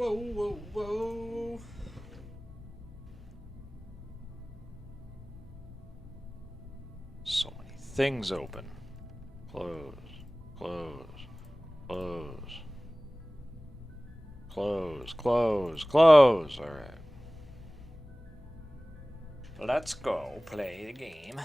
Whoa, whoa, whoa. So many things open. Close, close, close. Close, close, close. Alright. Let's go play the game.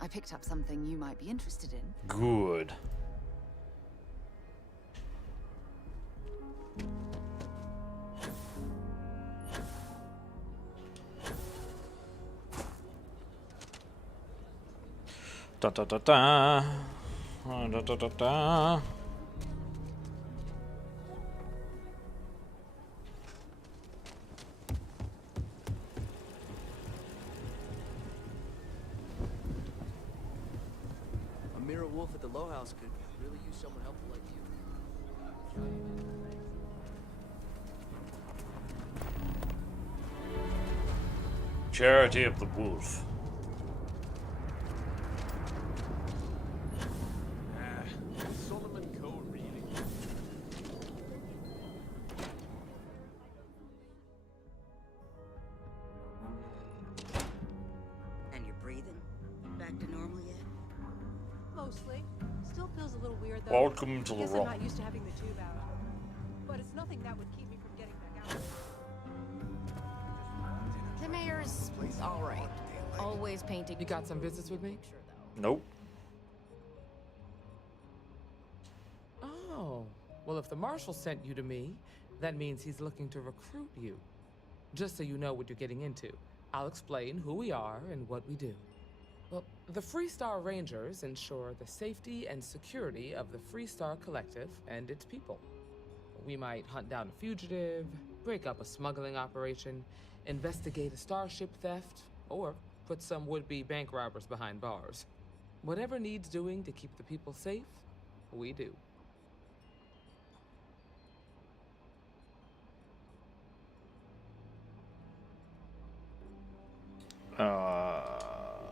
I picked up something you might be interested in. Good. Da da da da. Da da da da. A mirror wolf at the Low House could really use someone helpful like you. Charity of the Wolf. Solomon Code reading. And you're breathing? Back to normal yet? Mostly. Still feels a little weird though. Welcome to the Guess I'm realm. not used to having the tube out. But it's nothing that would keep me from getting back out. The mayor's all right. Always painting. You got some business with me? Picture, though. Nope. Oh, well, if the marshal sent you to me, that means he's looking to recruit you. Just so you know what you're getting into, I'll explain who we are and what we do. Well, the Freestar Rangers ensure the safety and security of the Freestar Collective and its people. We might hunt down a fugitive, break up a smuggling operation, investigate a starship theft, or put some would-be bank robbers behind bars. Whatever needs doing to keep the people safe, we do.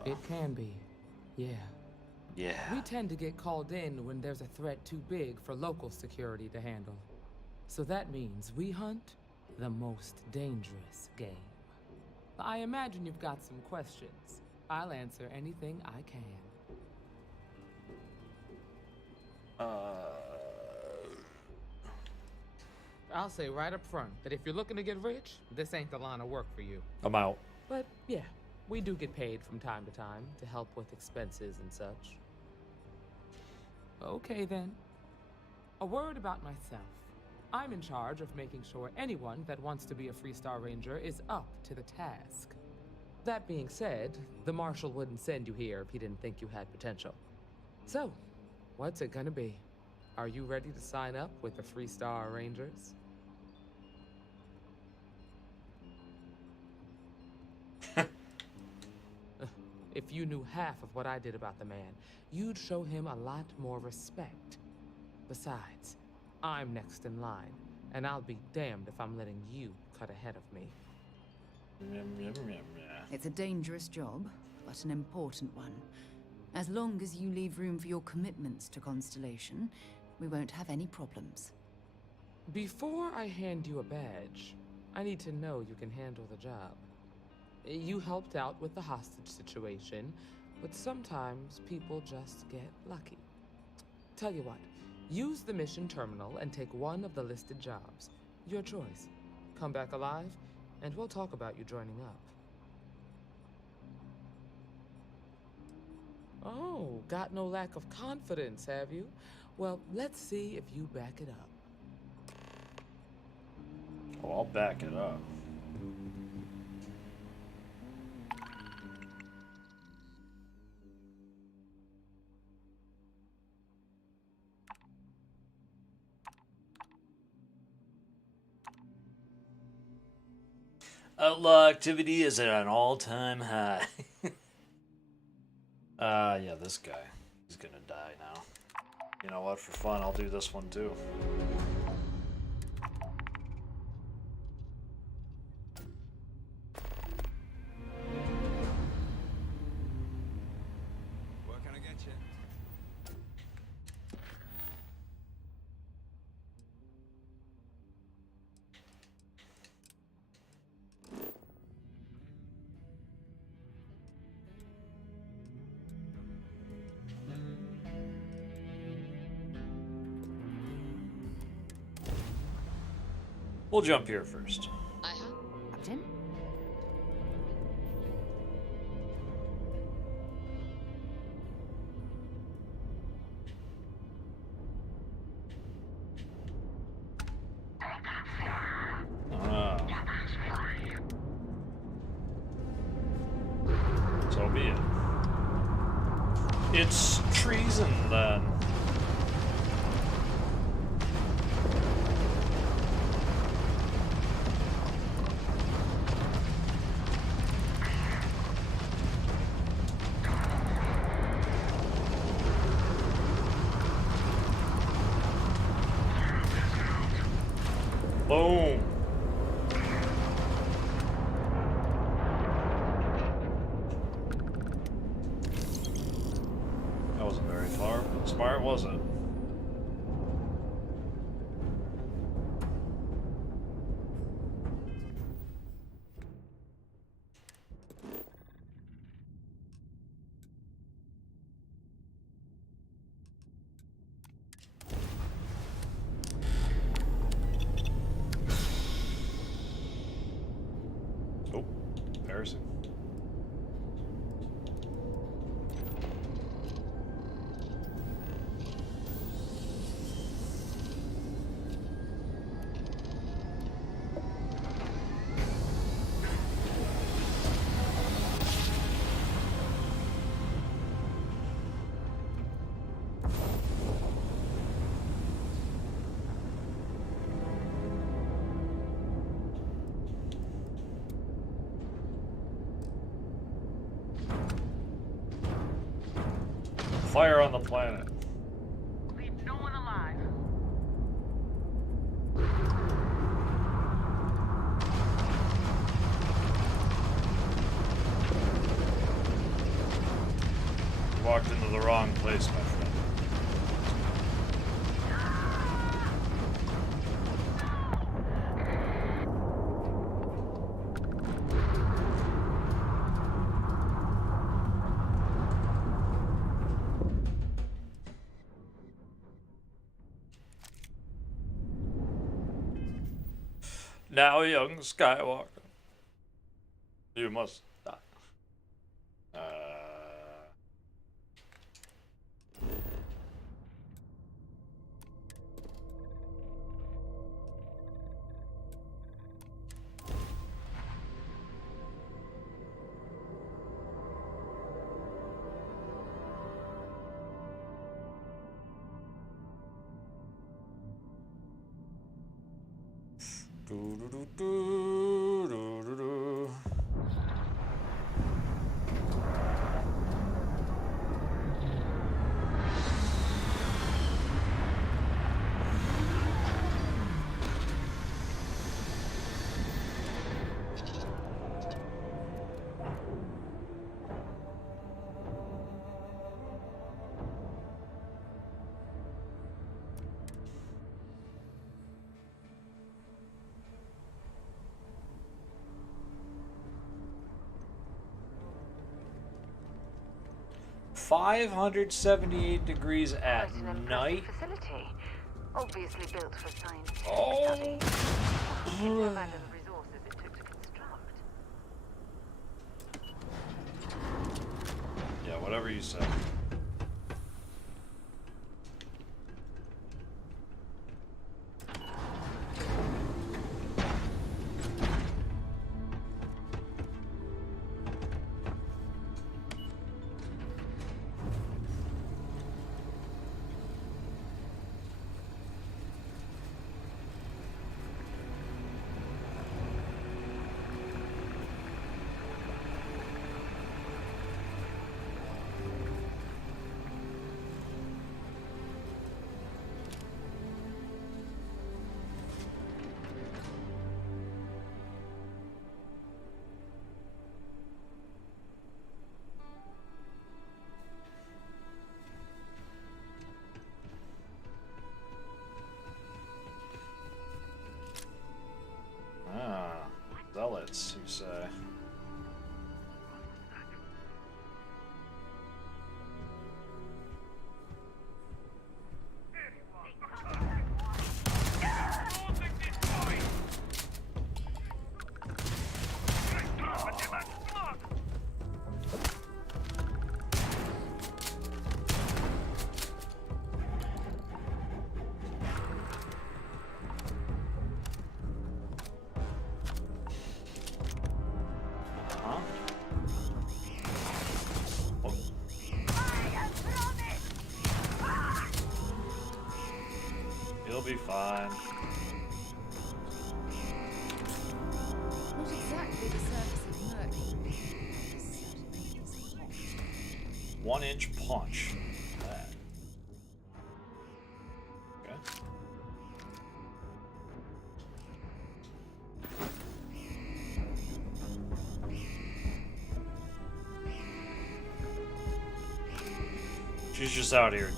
It can be, yeah. Yeah. We tend to get called in when there's a threat too big for local security to handle. So that means we hunt the most dangerous game. I imagine you've got some questions. I'll answer anything I can. I'll say right up front that if you're looking to get rich, this ain't the line of work for you. I'm out. But yeah, we do get paid from time to time to help with expenses and such. Okay then. A word about myself. I'm in charge of making sure anyone that wants to be a Freestar Ranger is up to the task. That being said, the Marshal wouldn't send you here if he didn't think you had potential. So, what's it gonna be? Are you ready to sign up with the Freestar Rangers? If you knew half of what I did about the man, you'd show him a lot more respect. Besides, I'm next in line, and I'll be damned if I'm letting you cut ahead of me. It's a dangerous job, but an important one. As long as you leave room for your commitments to Constellation, we won't have any problems. Before I hand you a badge, I need to know you can handle the job. You helped out with the hostage situation, but sometimes people just get lucky. Tell you what, use the mission terminal and take one of the listed jobs. Your choice. Come back alive, and we'll talk about you joining up. Oh, got no lack of confidence, have you? Well, let's see if you back it up. Oh, I'll back it up. Outlaw activity is at an all-time high. Yeah, this guy. He's gonna die now. You know what? For fun, I'll do this one too. What can I get you? We'll jump here first. Captain? Ah. So be it. It's treason then. Boom. That wasn't very far. Smart, was it? Oh, embarrassing. Fire on the planet. Leave no one alive. You walked into the wrong place, my friend. Now, young Skywalker, you must die. Do-do-do-do-do-do-do. 578 degrees at Quite an impressive night. facility. Obviously built for scientific Oh. study. Think about the resources it took to construct. Yeah, whatever you say. say. Huh? Oh. You'll be fine. Not exactly the surface of Mercury. Certainly is hot. 1-inch punch. That. Okay. She's just out here,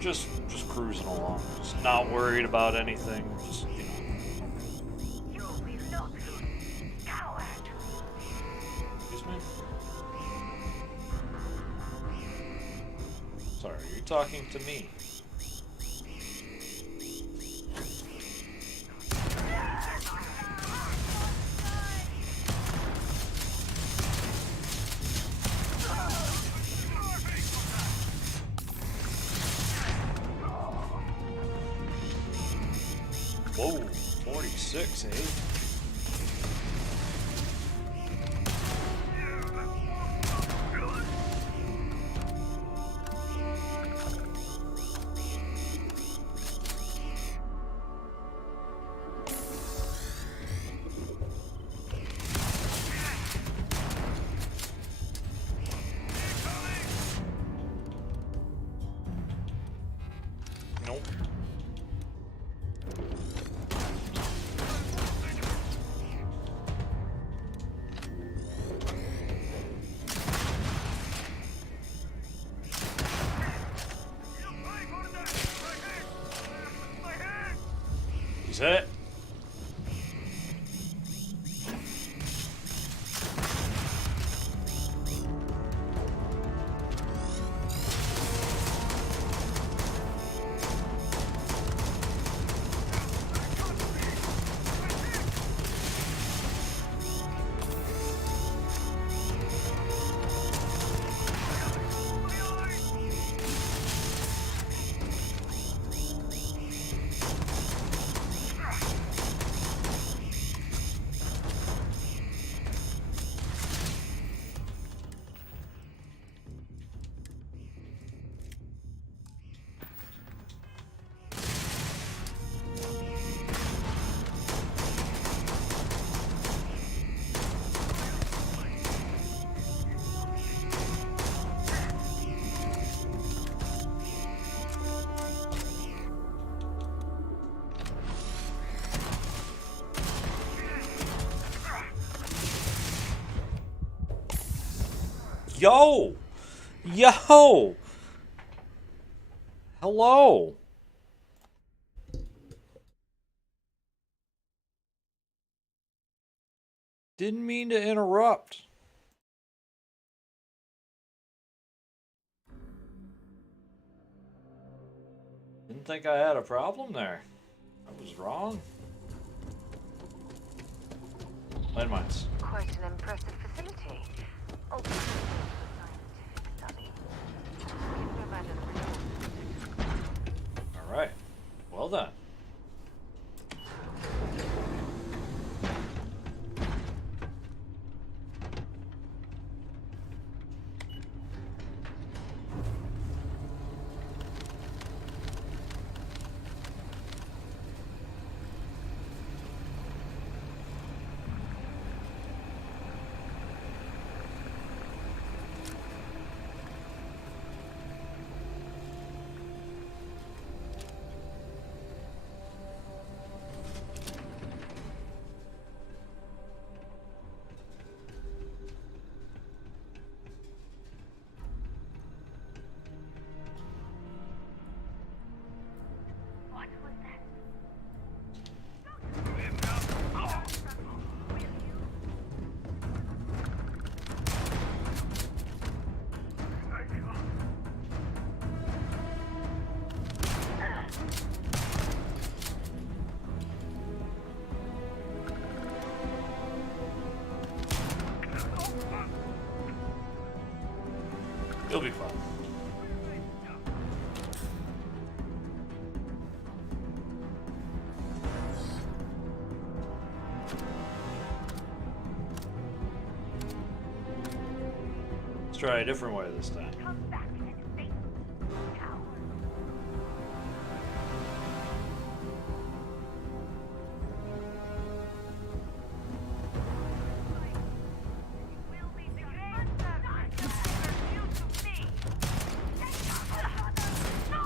just cruising along, just not worried about anything. Just, you know. You'll be locked, coward. Excuse me. Sorry, are you talking to me? Whoa, 46, eh? Nope. He's hit. Yo! Yo! Hello! Didn't mean to interrupt. Didn't think I had a problem there. I was wrong. Landmines. Quite an impressive facility. Ultimately, a scientific study. No matter the resources. Alright. Well done. You'll be fine. Let's try a different way this time. Come back and face me, coward. Will be the great you to me. No!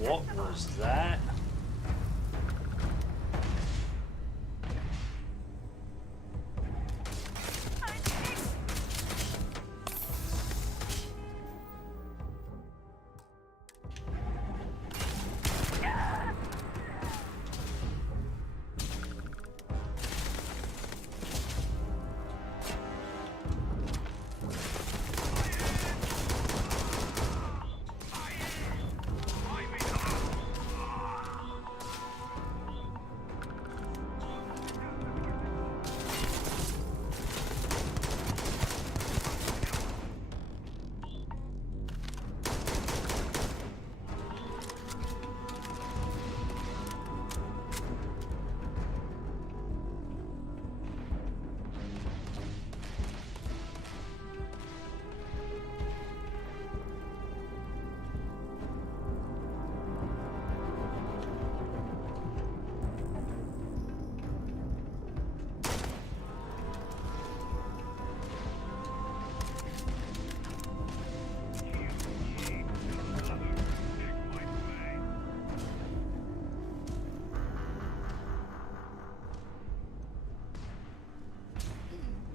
What was that?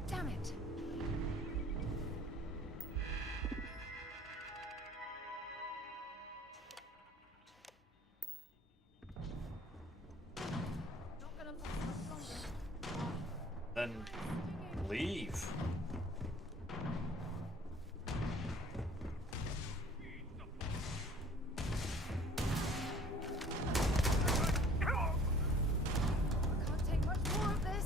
Damn it. Not gonna last much longer. Then leave. I can't take much more of this.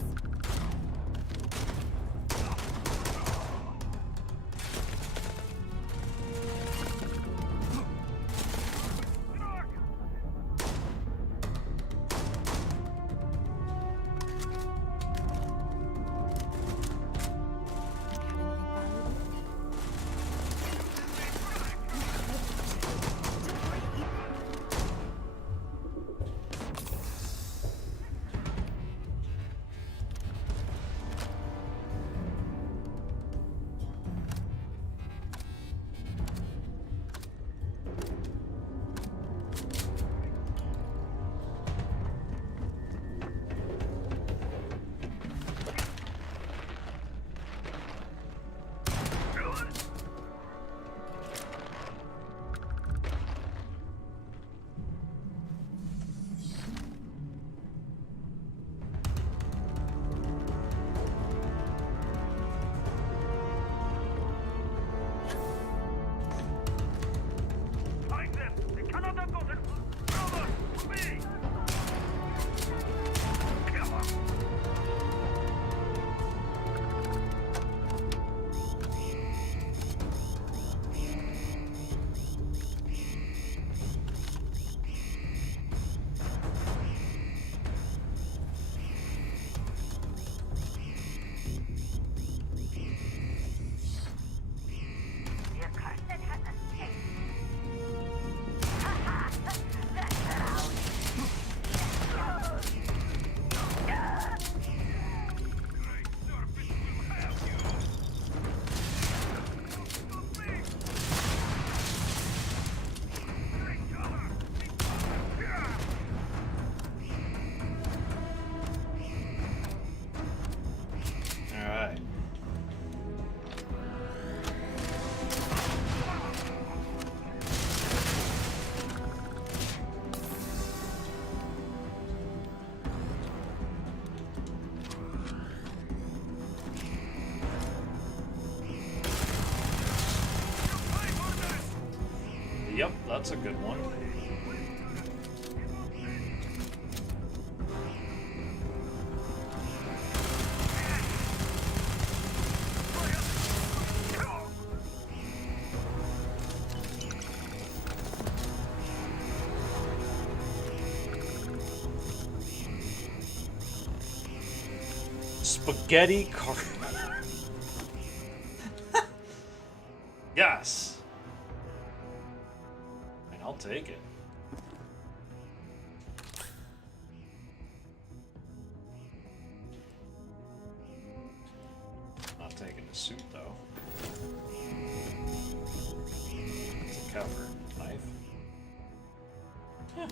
Yep, that's a good one. Spaghetti car. Yes. And I'll take it. Not taking the suit though. It's a cover knife. Huh.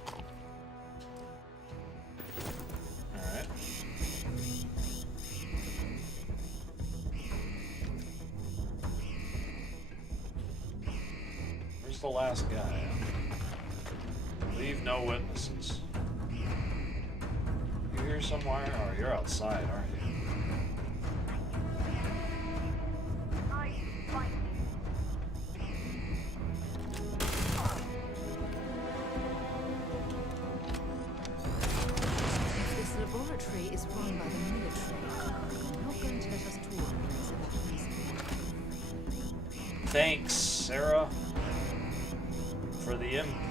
Alright. Where's the last guy? Leave no witnesses. You here somewhere? Oh, you're outside, aren't you? I find This laboratory is run by the military. They're not going to let us talk unless about reason. Thanks, Sarah, for the input.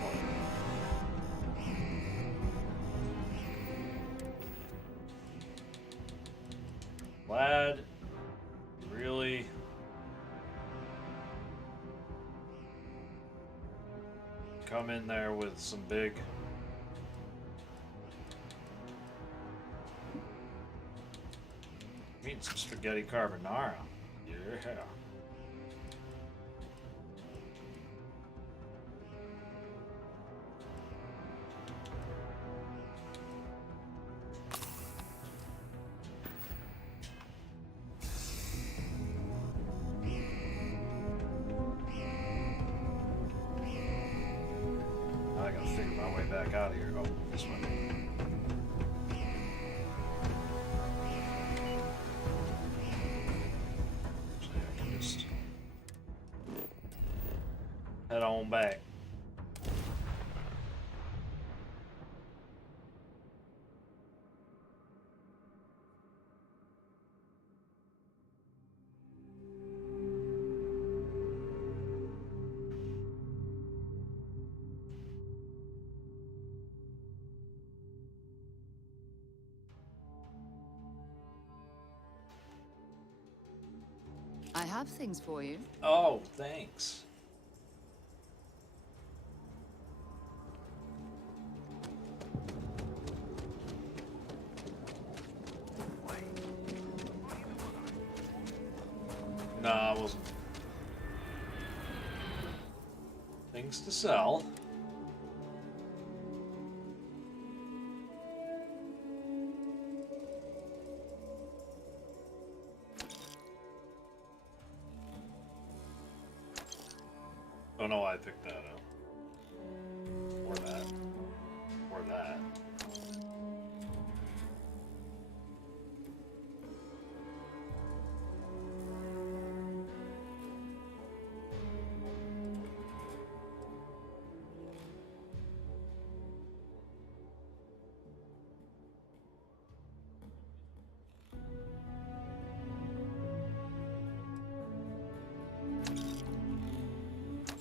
Glad, really. Come in there with some big. Need some spaghetti carbonara. Yeah. I gotta figure my way back out of here. Oh, this way. So I can just head on back. I have things for you. Oh, thanks. Nah, I wasn't. Things to sell. Oh no, I picked that up. Or that. Or that.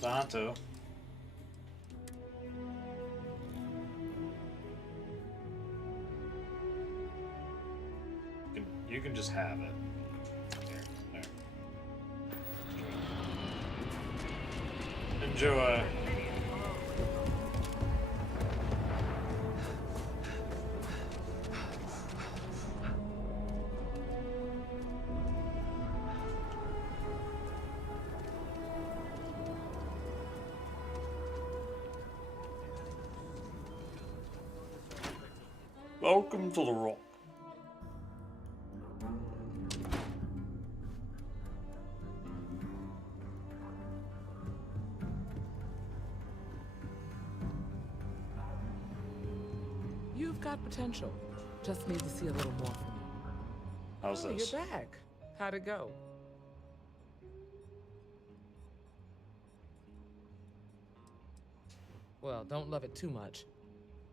Santo. You can just have it. There. Enjoy. Welcome to the Rock. You've got potential. Just need to see a little more from you. How's Oh, this? you're back. How'd it go? Well, don't love it too much.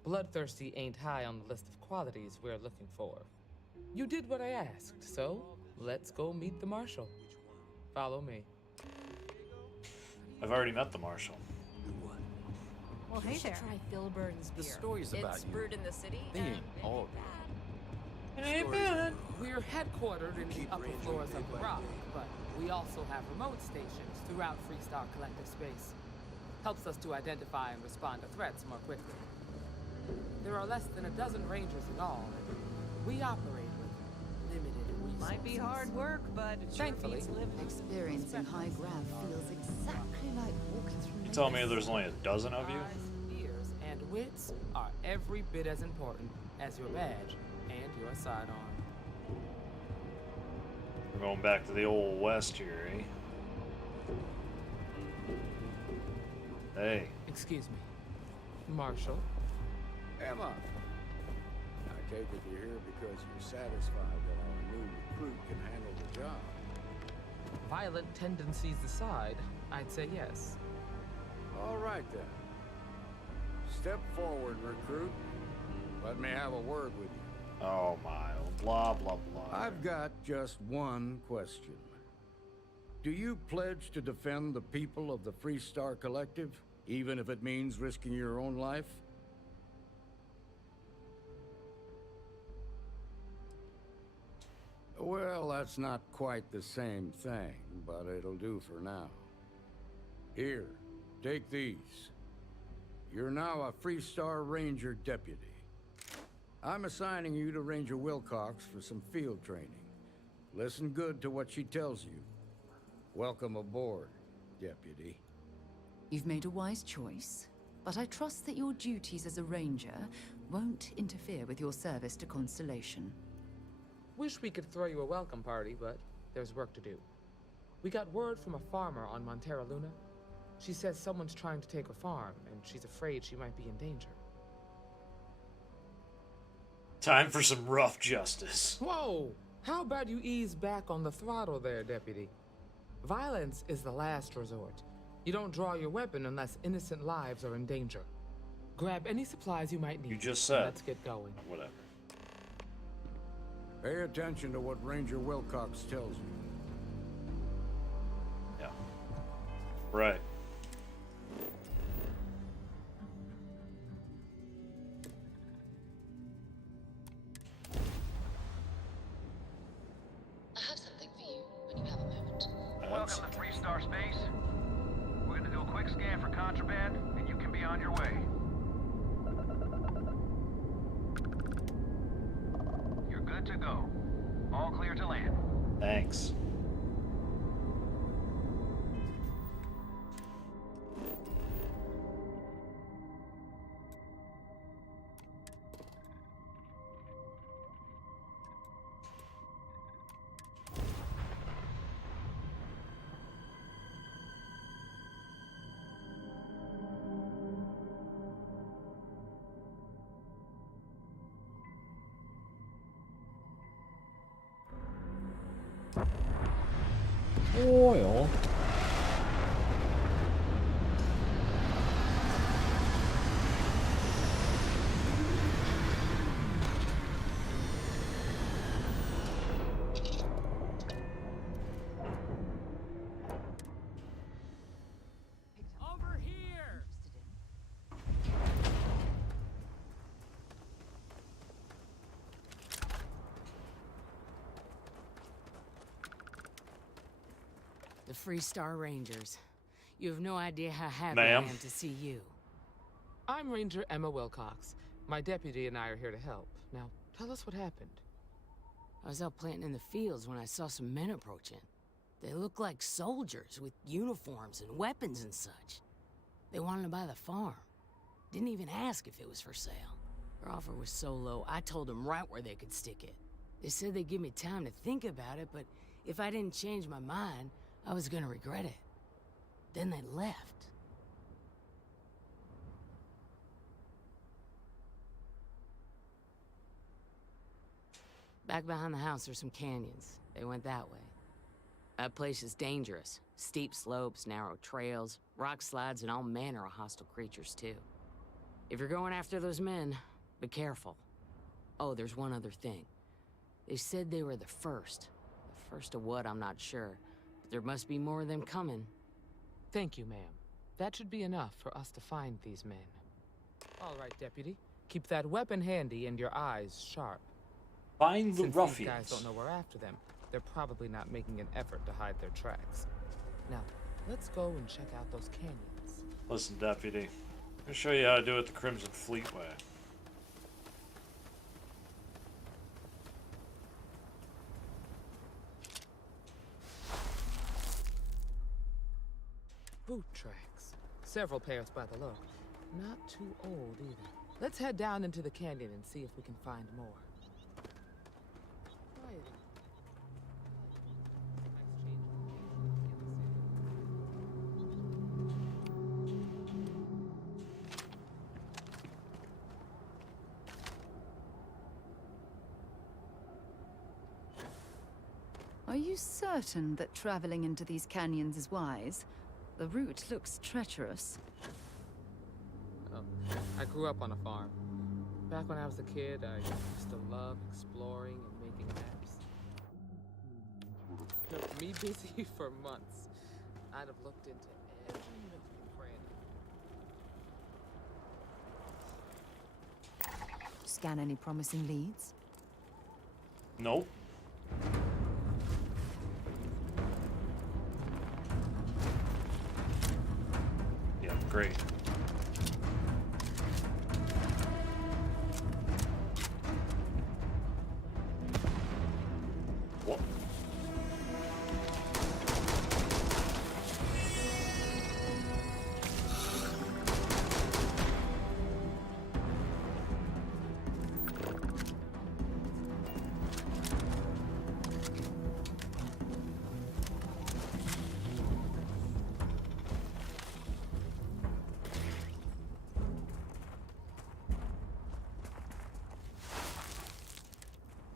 Bloodthirsty ain't high on the list of qualities we're looking for. You did what I asked, so let's go meet the marshal. Follow me. I've already met the marshal. Do what? Well, hey there. Try Filburn's The beer. stories about it's you, brewed in the city. they and ain't it all bad. It ain't Stories bad. We're headquartered in the Keep upper Ranger floors of day the by Rock, day. but we also have remote stations throughout Freestar Collective space. Helps us to identify and respond to threats more quickly. There are less than a dozen rangers in all, and we operate with limited resources. Might be hard work, but it sure Thankfully, beats living. Experiencing high grav feels exactly like walking through. You telling me there's only a dozen of you? Eyes, ears, and wits are every bit as important as your badge and your sidearm. We're going back to the old west here, eh? Hey. Excuse me. Marshal? Emma, I take it you're here because you're satisfied that our new recruit can handle the job. Violent tendencies aside, I'd say yes. All right, then. Step forward, recruit. Let me have a word with you. Oh my. Blah, blah, blah. I've got just one question. Do you pledge to defend the people of the Freestar Collective, even if it means risking your own life? Well, that's not quite the same thing, but it'll do for now. Here, take these. You're now a Freestar Ranger deputy. I'm assigning you to Ranger Wilcox for some field training. Listen good to what she tells you. Welcome aboard, deputy. You've made a wise choice, but I trust that your duties as a ranger won't interfere with your service to Constellation. Wish we could throw you a welcome party, but there's work to do. We got word from a farmer on Montera Luna. She says someone's trying to take her farm, and she's afraid she might be in danger. Time for some rough justice. Whoa! How about you ease back on the throttle there, deputy? Violence is the last resort. You don't draw your weapon unless innocent lives are in danger. Grab any supplies you might need. You just and said. let's get going. Whatever. Pay attention to what Ranger Wilcox tells you. Yeah. Right. I have something for you when you have a moment. Welcome to Freestar Space. We're gonna do a quick scan for contraband, and you can be on your way. You're good to go. All clear to land. Thanks. Oil. Over here! The Freestar Rangers. You have no idea how happy Ma'am. I am to see you. I'm Ranger Emma Wilcox. My deputy and I are here to help. Now, tell us what happened. I was out planting in the fields when I saw some men approaching. They looked like soldiers with uniforms and weapons and such. They wanted to buy the farm. Didn't even ask if it was for sale. Their offer was so low, I told them right where they could stick it. They said they'd give me time to think about it, but if I didn't change my mind, I was gonna regret it. Then they left. Back behind the house are some canyons. They went that way. That place is dangerous. Steep slopes, narrow trails, rock slides, and all manner of hostile creatures, too. If you're going after those men, be careful. Oh, there's one other thing. They said they were the first. The first of what, I'm not sure. But there must be more of them coming. Thank you, ma'am. That should be enough for us to find these men. All right, Deputy. Keep that weapon handy and your eyes sharp. Find the Since ruffians. these guys don't know we're after them, they're probably not making an effort to hide their tracks. Now, let's go and check out those canyons. Listen, Deputy. I'm gonna show you how to do it the Crimson Fleet way. Boot tracks. Several pairs by the look. Not too old either. Let's head down into the canyon and see if we can find more. Quiet. Are you certain that traveling into these canyons is wise? The route looks treacherous. Oh, I grew up on a farm. Back when I was a kid, I used to love exploring and making maps. Kept me busy for months. I'd have looked into every nook and cranny. Scan any promising leads? Nope. Yeah, great. What?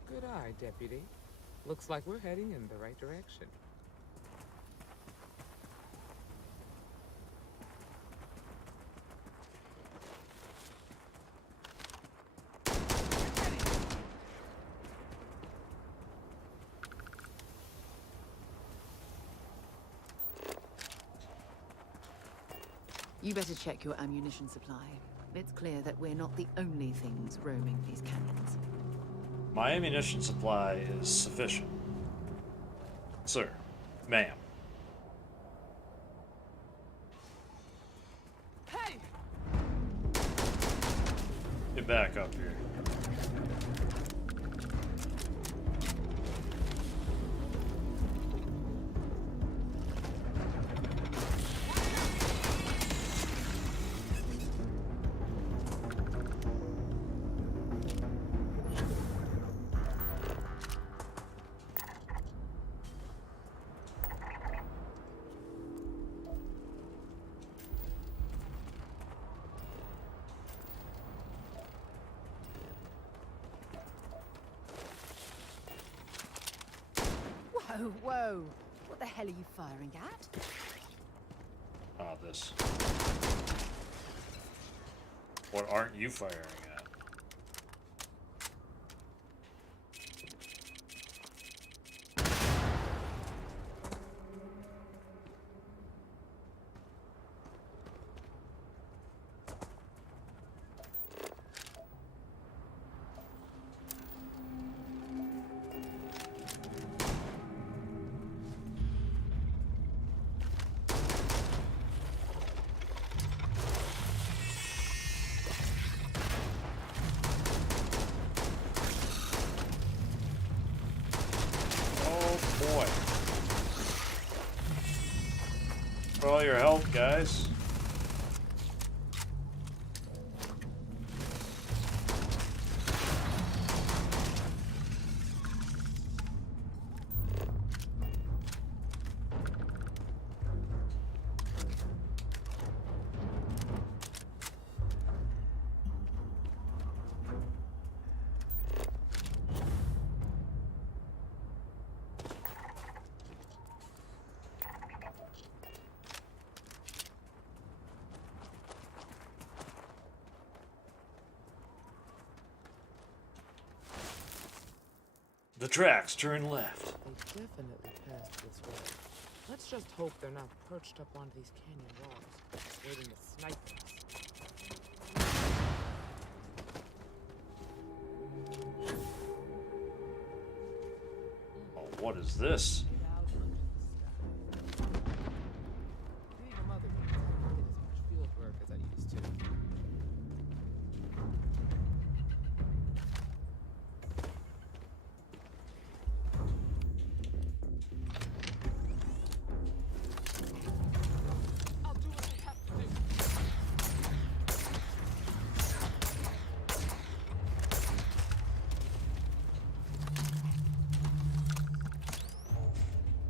Good eye, Deputy. Looks like we're heading in the right direction. You better check your ammunition supply. It's clear that we're not the only things roaming these canyons. My ammunition supply is sufficient. Sir. Ma'am. Hey! Get back up here. Whoa, whoa! What the hell are you firing at? Ah, this. What aren't you firing at? Boy. For all your help, guys. The tracks turn left. They definitely passed this way. Let's just hope they're not perched up onto these canyon walls, waiting to snipe us. Oh, what is this? Being a mother means I don't get as much field work as I used to. I'll do what I have to do.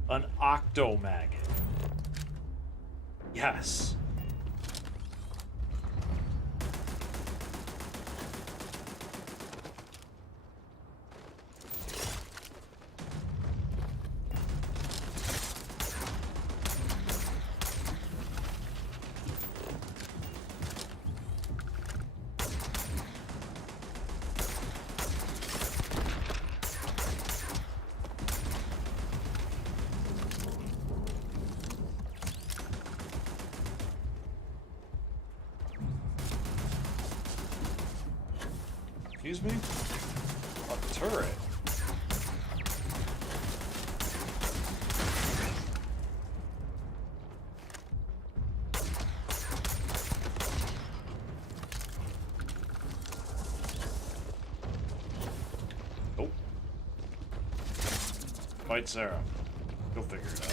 An octomaggot. Yes. Excuse me? A turret. Nope. Fight Sarah. Go figure it out.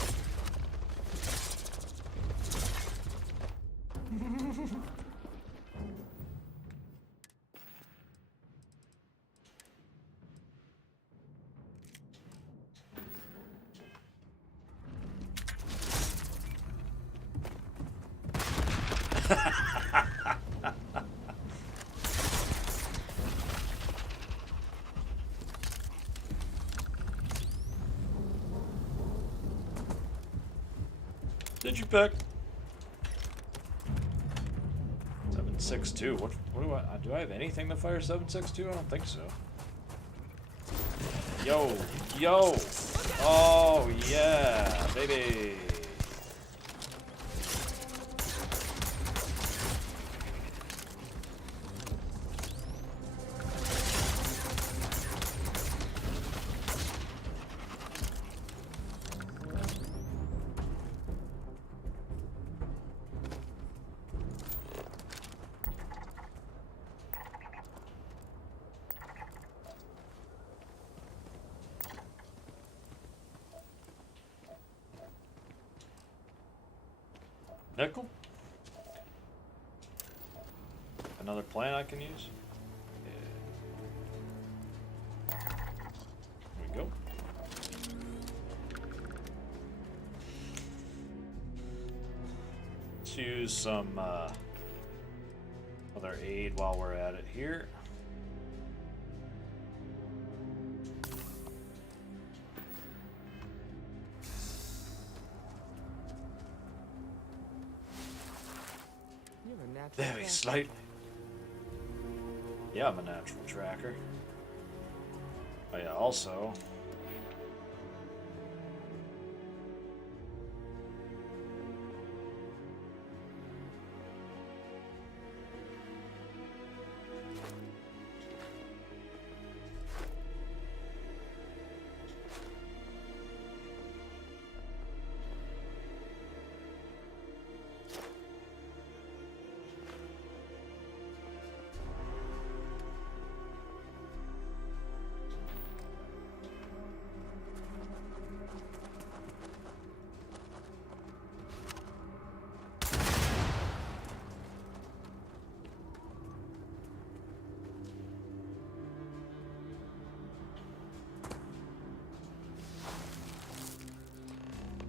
Did you pick? 7.62. What do I have anything to fire 7.62? I don't think so. Yo. Oh yeah, baby. Nickel? Another plant I can use? Yeah. There we go. Let's use some other aid while we're at it here. Very slightly. Yeah, I'm a natural tracker. Oh yeah, also.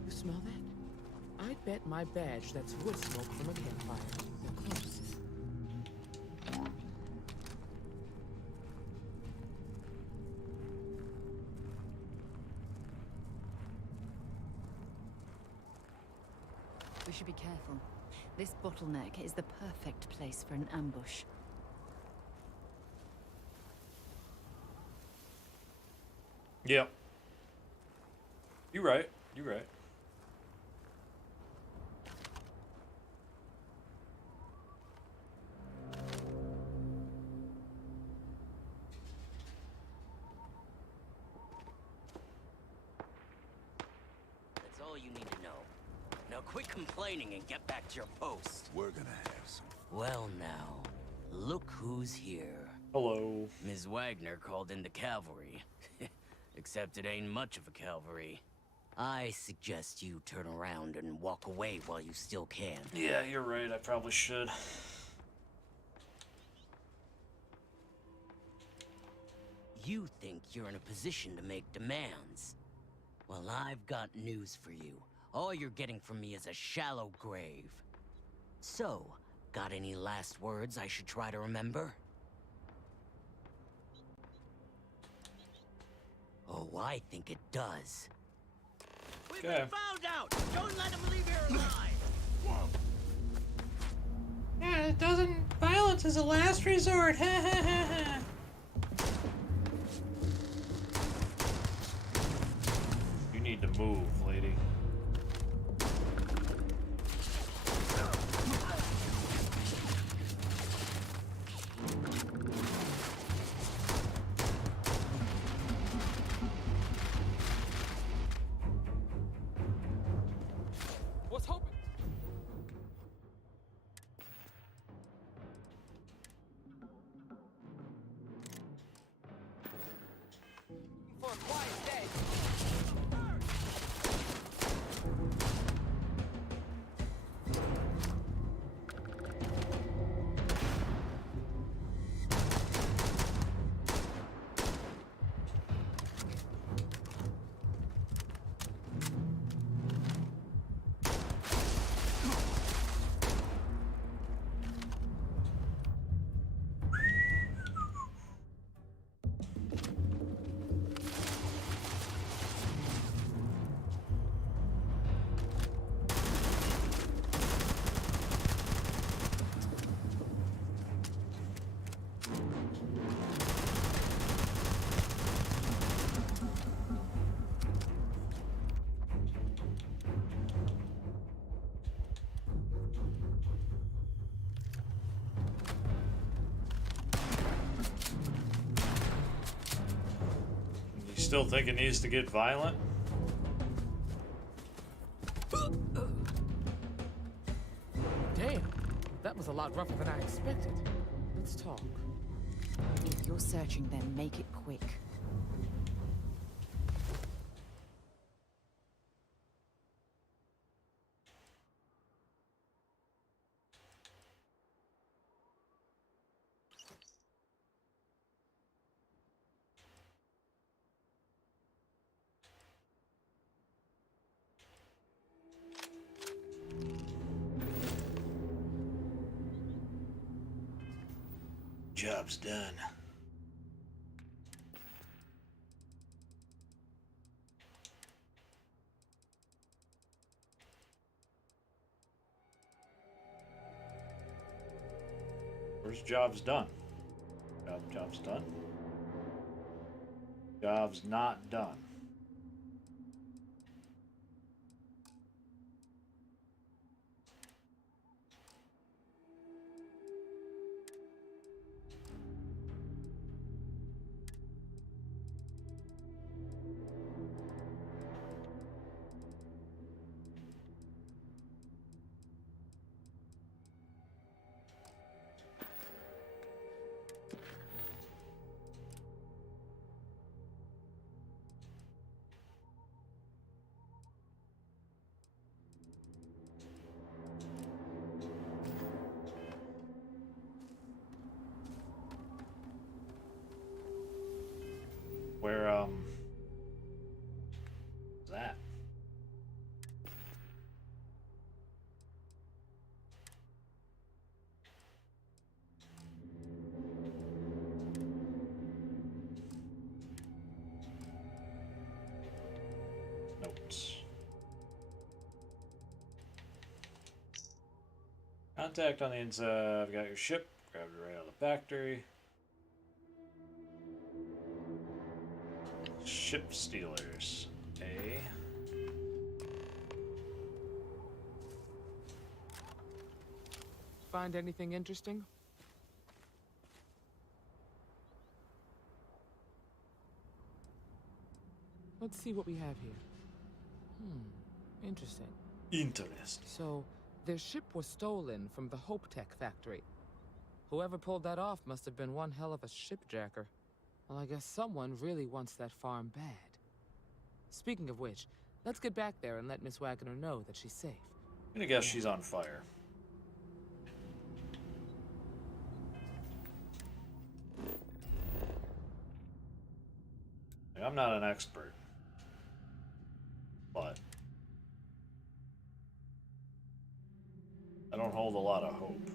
Smell that? I'd bet my badge that's wood smoke from a campfire. They're close. We should be careful. This bottleneck is the perfect place for an ambush. Yep. You're right. You're right. That's all you need to know. Now quit complaining and get back to your post. We're gonna have some. Well now, look who's here. Hello. Ms. Wagner called in the cavalry. Except it ain't much of a cavalry. I suggest you turn around and walk away while you still can. Yeah, you're right. I probably should. You think you're in a position to make demands. Well, I've got news for you. All you're getting from me is a shallow grave. So, got any last words I should try to remember? Oh, I think it does. We've been found out! Don't let him leave here alive! Yeah, it doesn't. Violence is a last resort. Ha ha ha ha. You need to move, lady. Was hoping. For a quiet day. You still think it needs to get violent? Damn, that was a lot rougher than I expected. Let's talk. If you're searching, then make it quick. Job's done. Where's job's done? Job's done. Job's not done. Where, that? Notes. Contact on the inside. I've got your ship. Grabbed it right out of the factory. Ship stealers. A. Find anything interesting? Let's see what we have here. Interesting. Interesting. So, their ship was stolen from the Hope Tech factory. Whoever pulled that off must have been one hell of a shipjacker. Well, I guess someone really wants that farm bad. Speaking of which, let's get back there and let Miss Wagner know that she's safe. I'm gonna guess she's on fire. I'm not an expert, but I don't hold a lot of hope.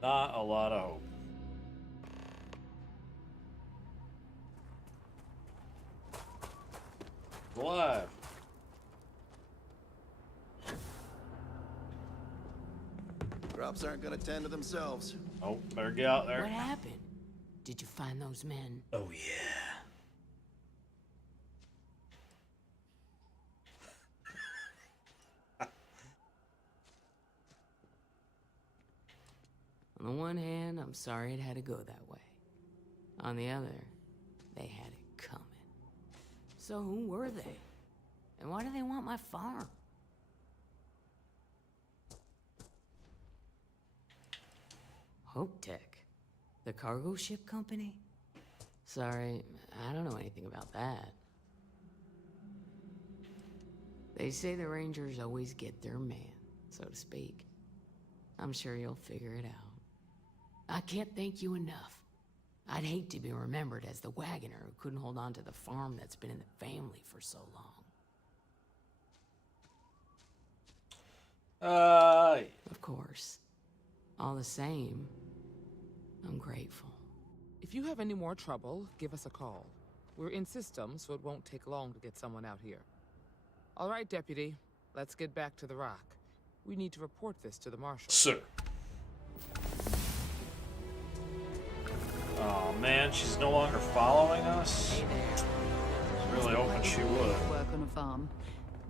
Not a lot of hope. Alive. Grubs aren't gonna tend to themselves. Oh, better get out there. What happened? Did you find those men? Oh, yeah. On the one hand, I'm sorry it had to go that way. On the other, they had it coming. So who were they? And why do they want my farm? Hope Tech, the cargo ship company? Sorry, I don't know anything about that. They say the Rangers always get their man, so to speak. I'm sure you'll figure it out. I can't thank you enough. I'd hate to be remembered as the wagoner who couldn't hold on to the farm that's been in the family for so long. Of course. All the same, I'm grateful. If you have any more trouble, give us a call. We're in system, so it won't take long to get someone out here. All right, Deputy. Let's get back to the Rock. We need to report this to the Marshal. Sir. Oh man, she's no longer following us? Hey there. I was really hoping she would. Work on a farm,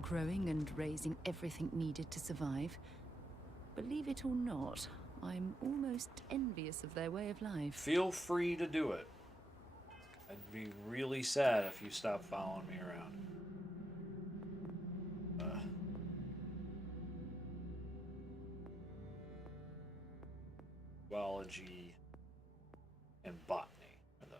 growing and raising everything needed to survive. Believe it or not, I'm almost envious of their way of life. Feel free to do it. I'd be really sad if you stopped following me around. Biology and botany are the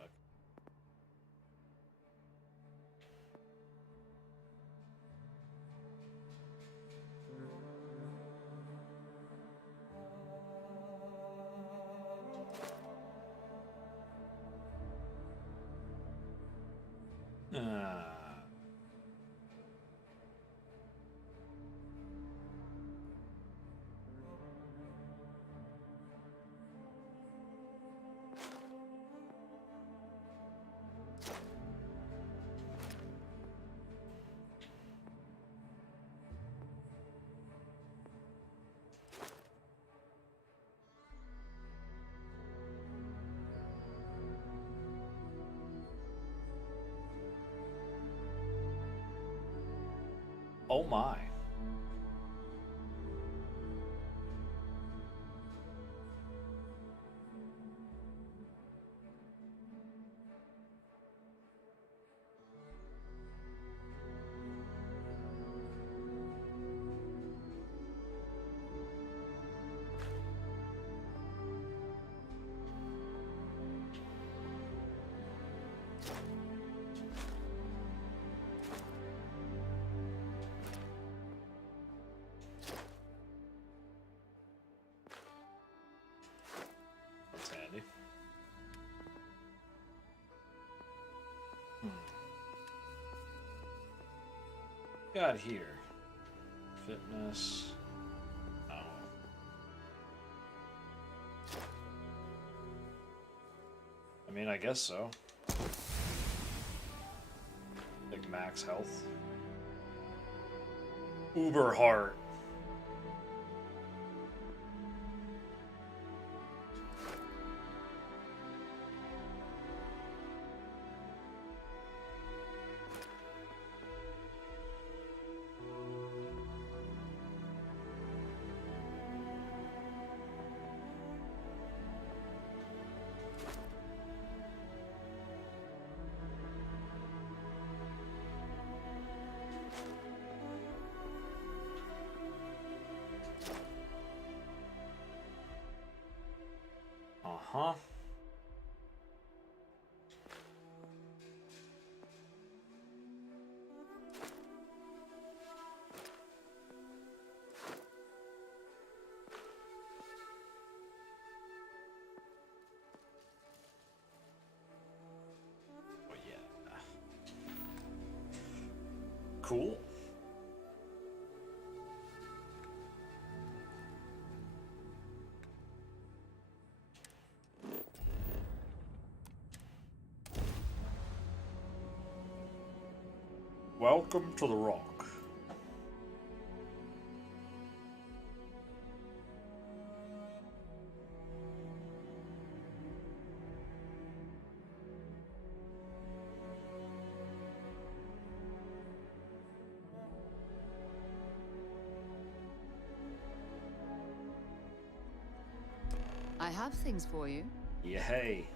Oh my. That's handy. Got here. Fitness. Oh. I mean, I guess so. Like max health. Uber heart. Uh-huh. Oh, yeah. Cool. Welcome to the Rock. I have things for you. Yeah, hey.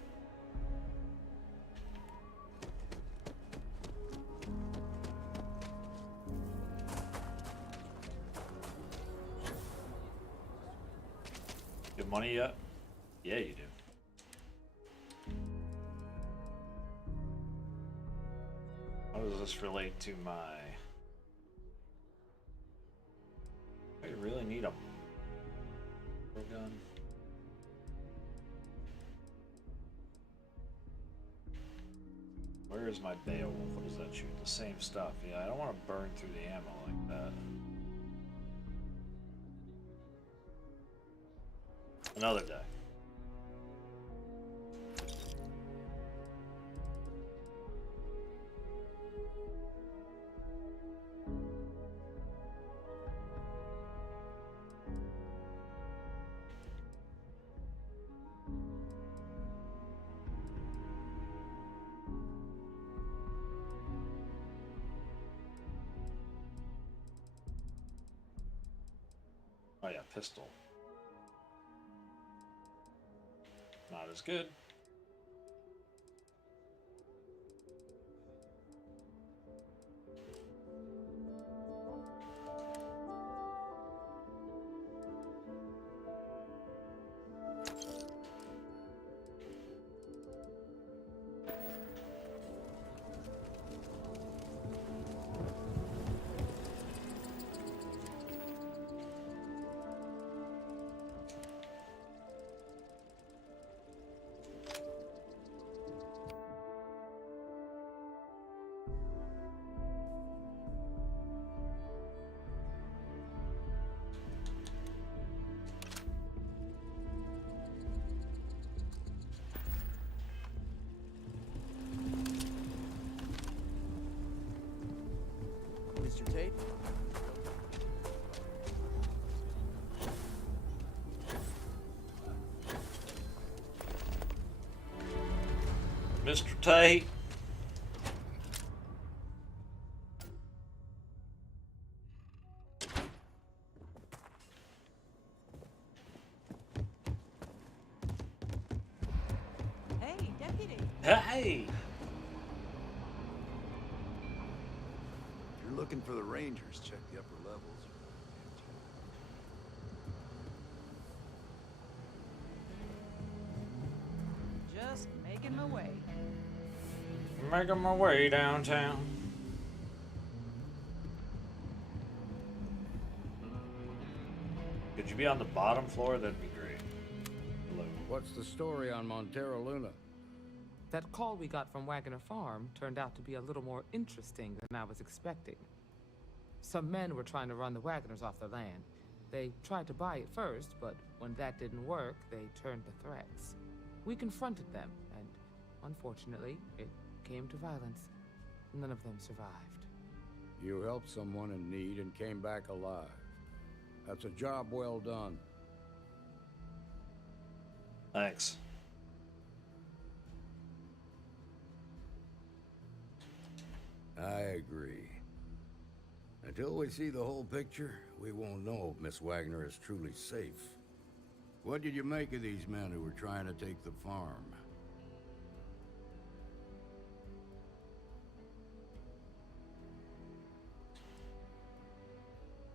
Get money yet? Yeah, you do. How does this relate to my... I really need a gun. Where is my Beowulf? What does that shoot? The same stuff. Yeah, I don't want to burn through the ammo like that. Another day. Oh yeah, pistol. Not as good. Mr. Tate? Mr. Tate. Hey, deputy. Hey! If you're looking for the Rangers, check the upper levels. Just making my way. Making my way downtown. Could you be on the bottom floor? That'd be great. Hello. What's the story on Montero Luna? That call we got from Wagner Farm turned out to be a little more interesting than I was expecting. Some men were trying to run the Wagners off the land. They tried to buy it first, but when that didn't work, they turned to threats. We confronted them, and unfortunately, it came to violence. None of them survived. You helped someone in need and came back alive. That's a job well done. Thanks. I agree. Until we see the whole picture, we won't know if Miss Wagner is truly safe. What did you make of these men who were trying to take the farm?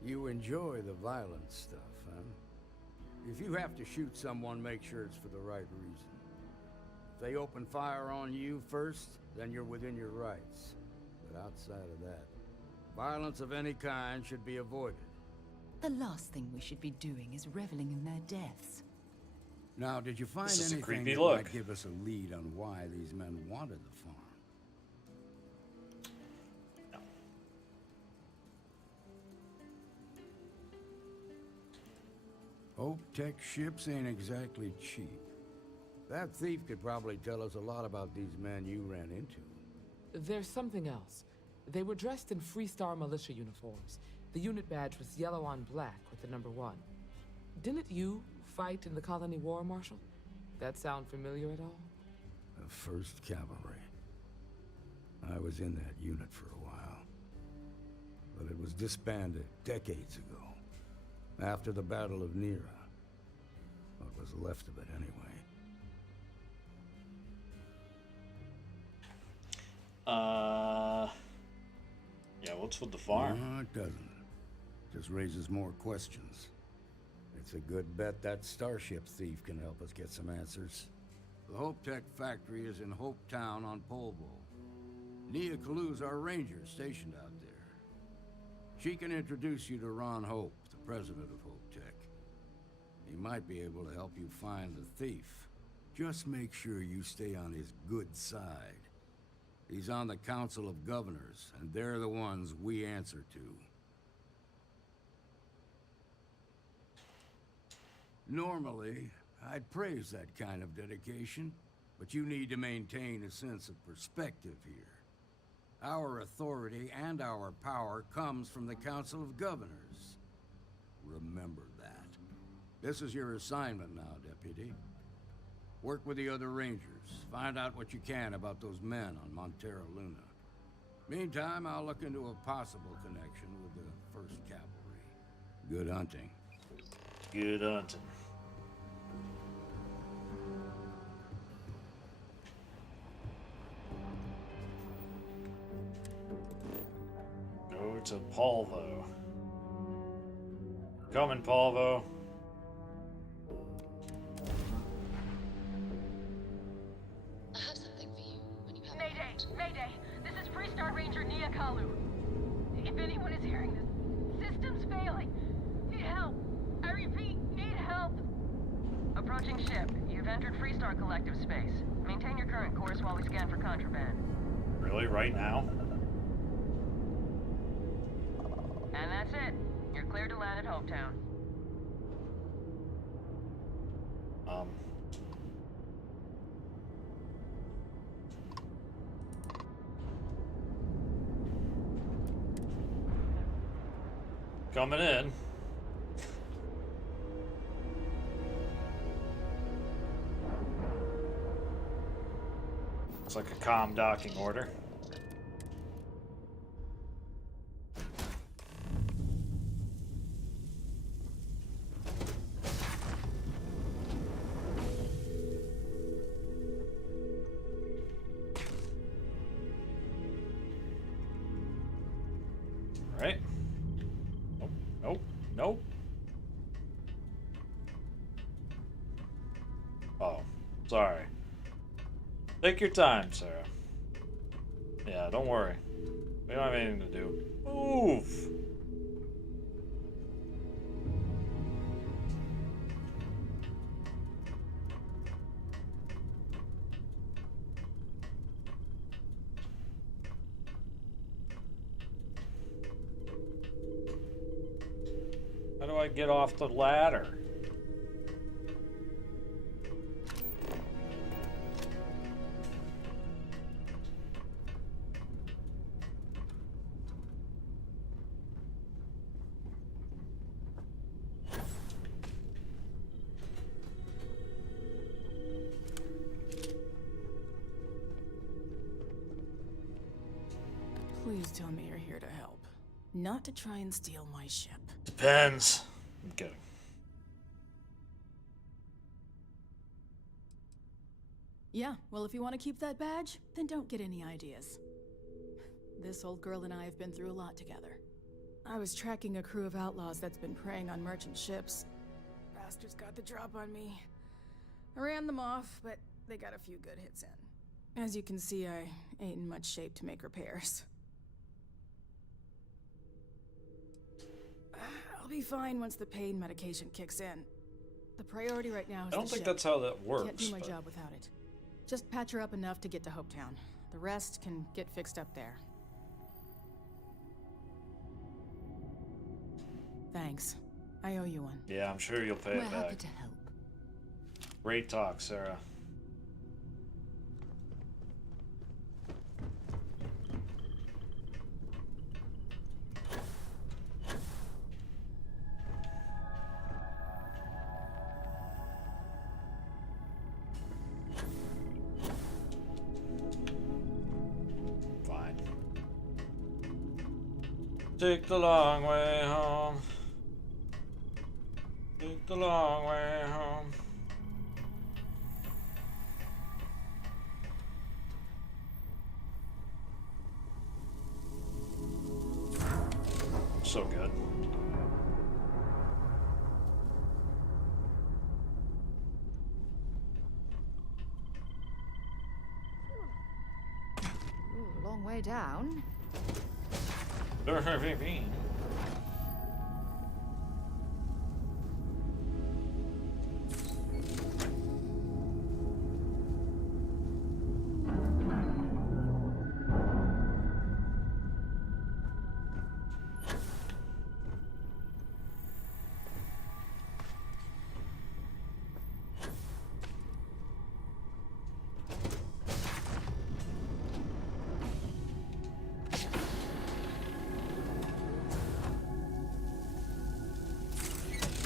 You enjoy the violent stuff, huh? If you have to shoot someone, make sure it's for the right reason. If they open fire on you first, then you're within your rights. But outside of that, violence of any kind should be avoided. The last thing we should be doing is reveling in their deaths. Now, did you find This is a anything creepy that look. might give us a lead on why these men wanted the farm? No. Hope Tech ships ain't exactly cheap. That thief could probably tell us a lot about these men you ran into. There's something else. They were dressed in Freestar militia uniforms. The unit badge was yellow on black with the number 1. Didn't you fight in the Colony War, Marshal? That sound familiar at all? The 1st Cavalry. I was in that unit for a while. But it was disbanded decades ago. After the Battle of Nera. What was left of it, anyway. Yeah, what's with the farm? No, it doesn't. Just raises more questions. It's a good bet that starship thief can help us get some answers. The Hope Tech factory is in Hope Town on Polvo. Nia Kalu's our ranger stationed out there. She can introduce you to Ron Hope, the president of Hope Tech. He might be able to help you find the thief. Just make sure you stay on his good side. He's on the Council of Governors, and they're the ones we answer to. Normally, I'd praise that kind of dedication, but you need to maintain a sense of perspective here. Our authority and our power comes from the Council of Governors. Remember that. This is your assignment now, Deputy. Work with the other Rangers. Find out what you can about those men on Montero Luna. Meantime, I'll look into a possible connection with the 1st Cavalry. Good hunting. Good hunting. Go to Polvo. Coming, Polvo. I have something for you when you have Mayday! Mayday! This is Freestar Ranger Nia Kalu. If anyone is hearing this, system's failing. Need help. I repeat, need help. Approaching ship. You've entered Freestar Collective space. Maintain your current course while we scan for contraband. Really? Right now? And that's it. You're cleared to land at Hopetown. Coming in. Looks like a calm docking order. Right? Nope, nope, nope. Oh, sorry. Take your time, Sarah. Yeah, don't worry. We don't have anything to do. Move! How do I get off the ladder? Please tell me you're here to help. Not to try and steal my ship. Depends. I'm kidding. Yeah, well, if you want to keep that badge, then don't get any ideas. This old girl and I have been through a lot together. I was tracking a crew of outlaws that's been preying on merchant ships. bastards got the drop on me. I ran them off, but they got a few good hits in. As you can see, I ain't in much shape to make repairs. I'll be fine once the pain medication kicks in. The priority right now is I don't the think ship. that's how that works. Can't do my but- job without it. Just patch her up enough to get to Hopetown. The rest can get fixed up there. Thanks. I owe you one. Yeah, I'm sure you'll pay We're it happy back. to help. Great talk, Sarah. Fine. Take the long way home. Take the long way home. So good. Ooh, long way down.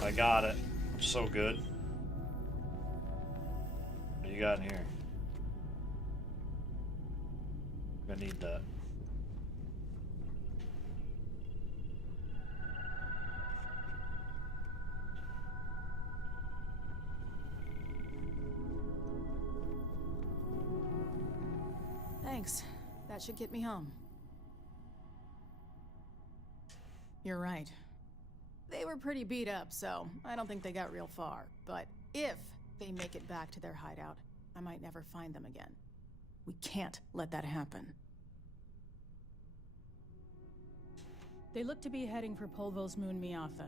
I got it. So good. What do you got in here? I need that. Thanks. That should get me home. You're right. They were pretty beat up, so I don't think they got real far. But if they make it back to their hideout, I might never find them again. We can't let that happen. They look to be heading for Polvo's moon Miatha.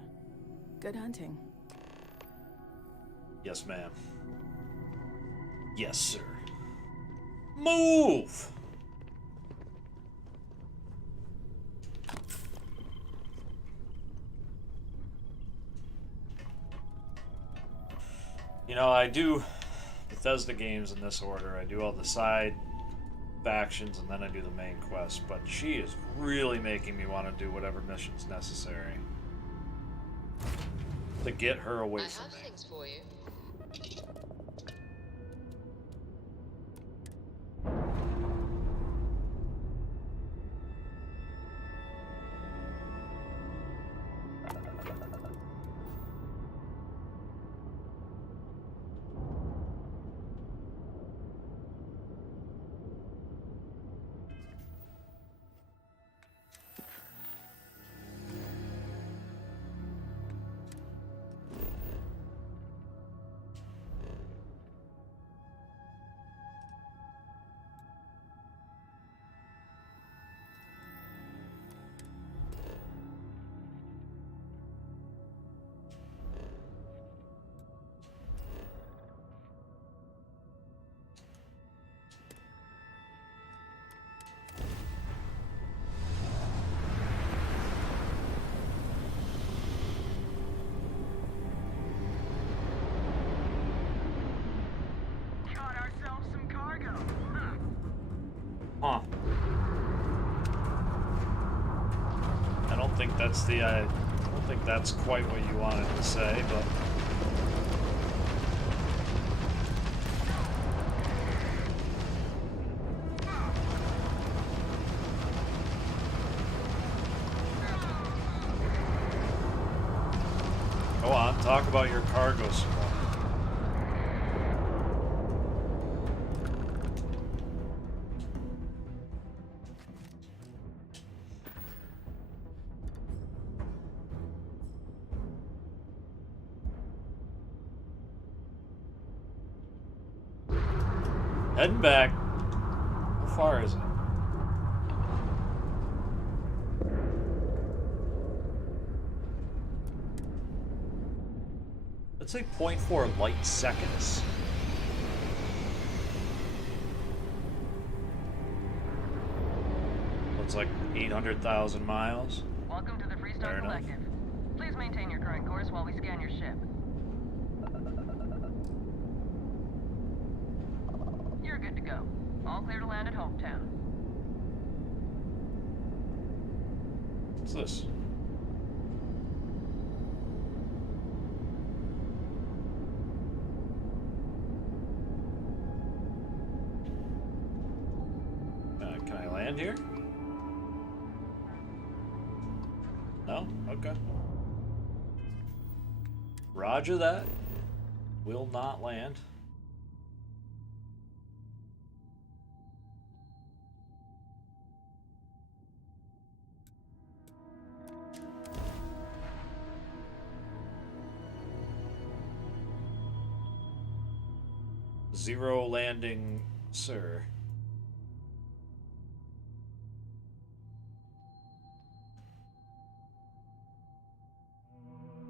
Good hunting. Yes, ma'am. Yes, sir. Move! You know, I do Bethesda games in this order. I do all the side factions and then I do the main quest, but she is really making me want to do whatever mission's necessary to get her away from me. I have things for you. Huh. I don't think that's the, I don't think that's quite what you wanted to say, but... Go on, talk about your cargo some more. Heading back. How far is it? Let's say 0.4 light seconds. Looks like 800,000 miles. Welcome to the Freestar Collective. Please maintain your current course while we scan your ship. You're good to go. All clear to land at Hometown. What's this? Can I land here? No? Okay. Roger that. Will not land. Zero landing, sir.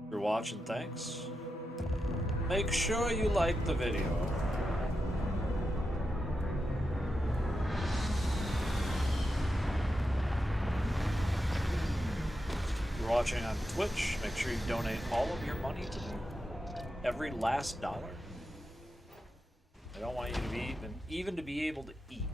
If you're watching, thanks. Make sure you like the video. If you're watching on Twitch, make sure you donate all of your money to me. Every last dollar. I don't want you to be even to be able to eat.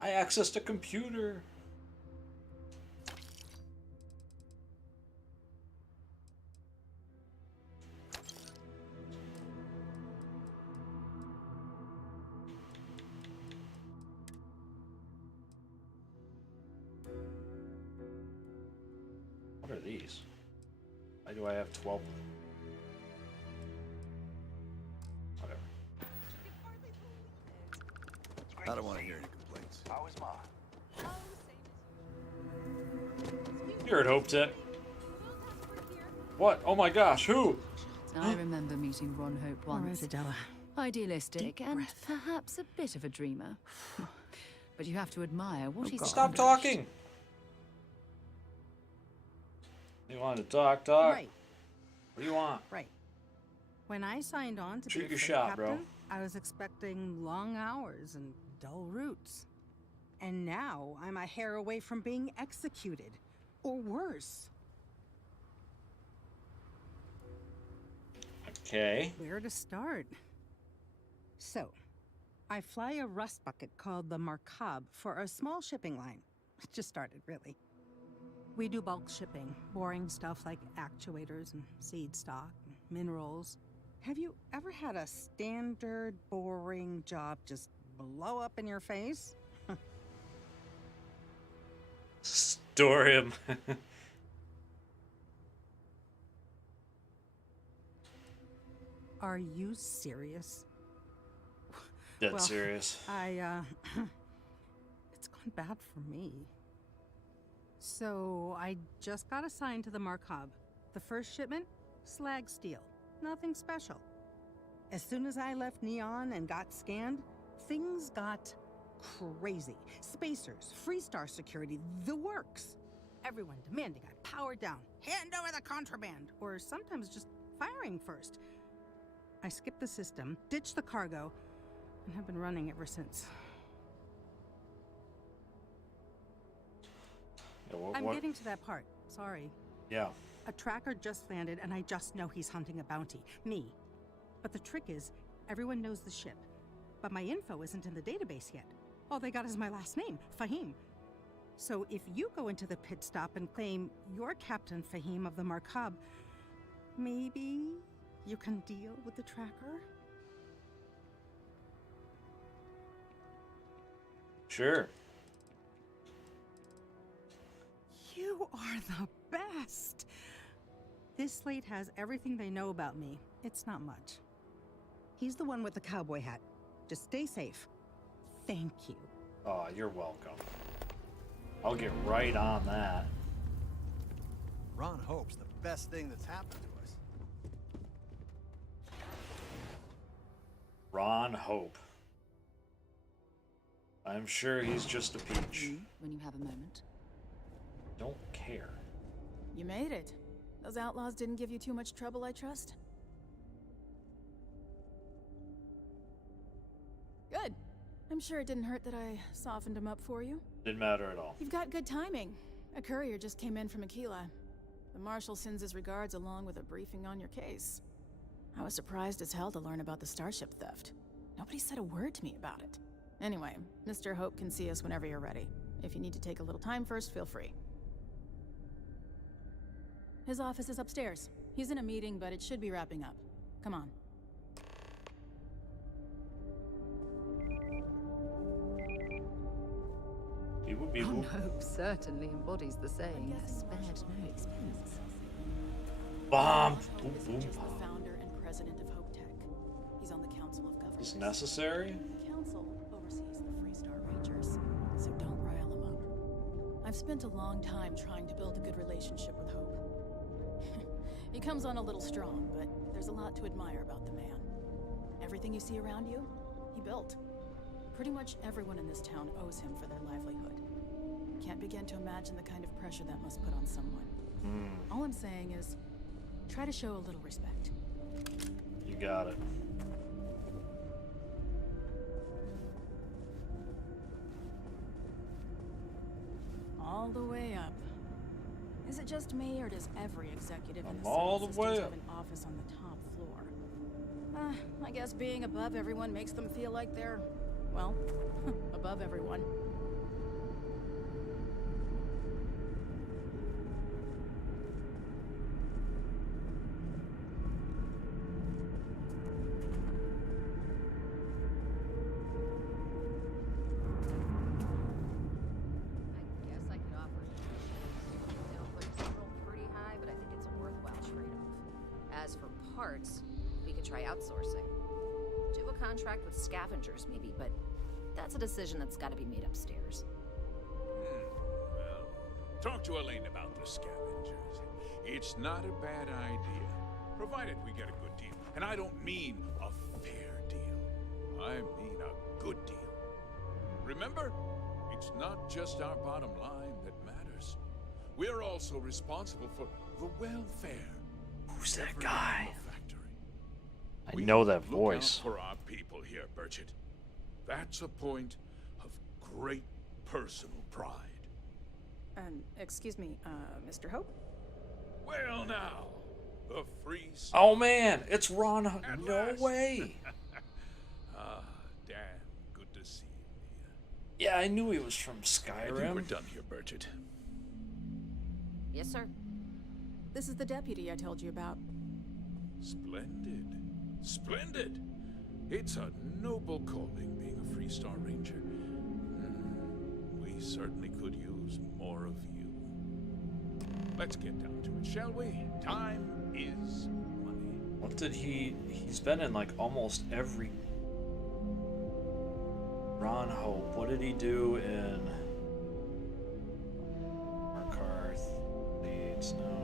I accessed a computer. What are these? Why do I have 12 of them? Whatever. I don't want to hear any complaints. How is Ma? You're at Hope Tech. What? Oh my gosh, who? I remember meeting Ron Hope All right, once. Adela. Idealistic Deep and breath. perhaps a bit of a dreamer. But you have to admire what he's Stop accomplished. talking. You want to talk? Right. What do you want? Right. When I signed on to Shoot be a your fleet shot, bro. captain, I was expecting long hours and dull routes. And now I'm a hair away from being executed. Or worse. Okay. Where to start? So, I fly a rust bucket called the Markab for a small shipping line. It just started, really. We do bulk shipping, boring stuff like actuators and seed stock and minerals. Have you ever had a standard, boring job just blow up in your face? Store him. Are you serious? Dead Well, serious. It's gone bad for me. So, I just got assigned to the Markab. The first shipment? Slag steel. Nothing special. As soon as I left Neon and got scanned, things got crazy. Spacers, Freestar security, the works. Everyone demanding I power down, hand over the contraband, or sometimes just firing first. I skipped the system, ditched the cargo, and have been running ever since. Yeah, I'm getting to that part. Sorry. Yeah. A tracker just landed, and I just know he's hunting a bounty. Me. But the trick is, everyone knows the ship. But my info isn't in the database yet. All they got is my last name, Fahim. So if you go into the pit stop and claim you're Captain Fahim of the Markab, maybe you can deal with the tracker? Sure. You are the best! This slate has everything they know about me. It's not much. He's the one with the cowboy hat. Just stay safe. Thank you. Oh, you're welcome. I'll get right on that. Ron Hope's the best thing that's happened to us. Ron Hope. I'm sure he's just a peach. When you have a moment. Don't care. You made it. Those outlaws didn't give you too much trouble, I trust? Good. I'm sure it didn't hurt that I softened him up for you. Didn't matter at all. You've got good timing. A courier just came in from Aquila. The Marshal sends his regards along with a briefing on your case. I was surprised as hell to learn about the starship theft. Nobody said a word to me about it. Anyway, Mr. Hope can see us whenever you're ready. If you need to take a little time first, feel free. His office is upstairs. He's in a meeting, but it should be wrapping up. Come on. Ron Hope certainly embodies the saying, spared no expense. Bomb! Boom, boom, bomb. The founder and president of Hope Tech. He's on the Council of Governors. Is necessary? The council oversees the Freestar Rangers, so don't rile him up. I've spent a long time trying to build a good relationship with Hope. He comes on a little strong, but there's a lot to admire about the man. Everything you see around you, he built. Pretty much everyone in this town owes him for their livelihood. Can't begin to imagine the kind of pressure that must put on someone. All I'm saying is, try to show a little respect. You got it. All the way up. Is it just me, or does every executive in the all city the way systems up. have an office on the top floor? I guess being above everyone makes them feel like they're, well, above everyone. I guess I could offer it's pretty high, but I think it's a worthwhile trade-off. As for parts, we could try outsourcing. Do a contract with scavengers, maybe, but that's a decision that's got to be made upstairs. Well, talk to Elaine about the scavengers. It's not a bad idea, provided we get a good deal. And I don't mean a fair deal. I mean a good deal. Remember, it's not just our bottom line that matters. We're also responsible for the welfare. Who's that guy? I We know that look voice. out for our people here, Burchett. That's a point of great personal pride. Excuse me, Mr. Hope? Well now, the free Oh man, it's Ron. At No last. way. Ah, damn good to see you. Yeah, I knew he was from I think we're Skyrim. done here, Burchett. Yes, sir. This is the deputy I told you about. Splendid. Splendid. It's a noble calling being a Freestar Ranger. We certainly could use more of you. Let's get down to it, shall we? Time is money. What did he's been in like almost every Ron Hope. What did he do in Markarth? Leeds, no.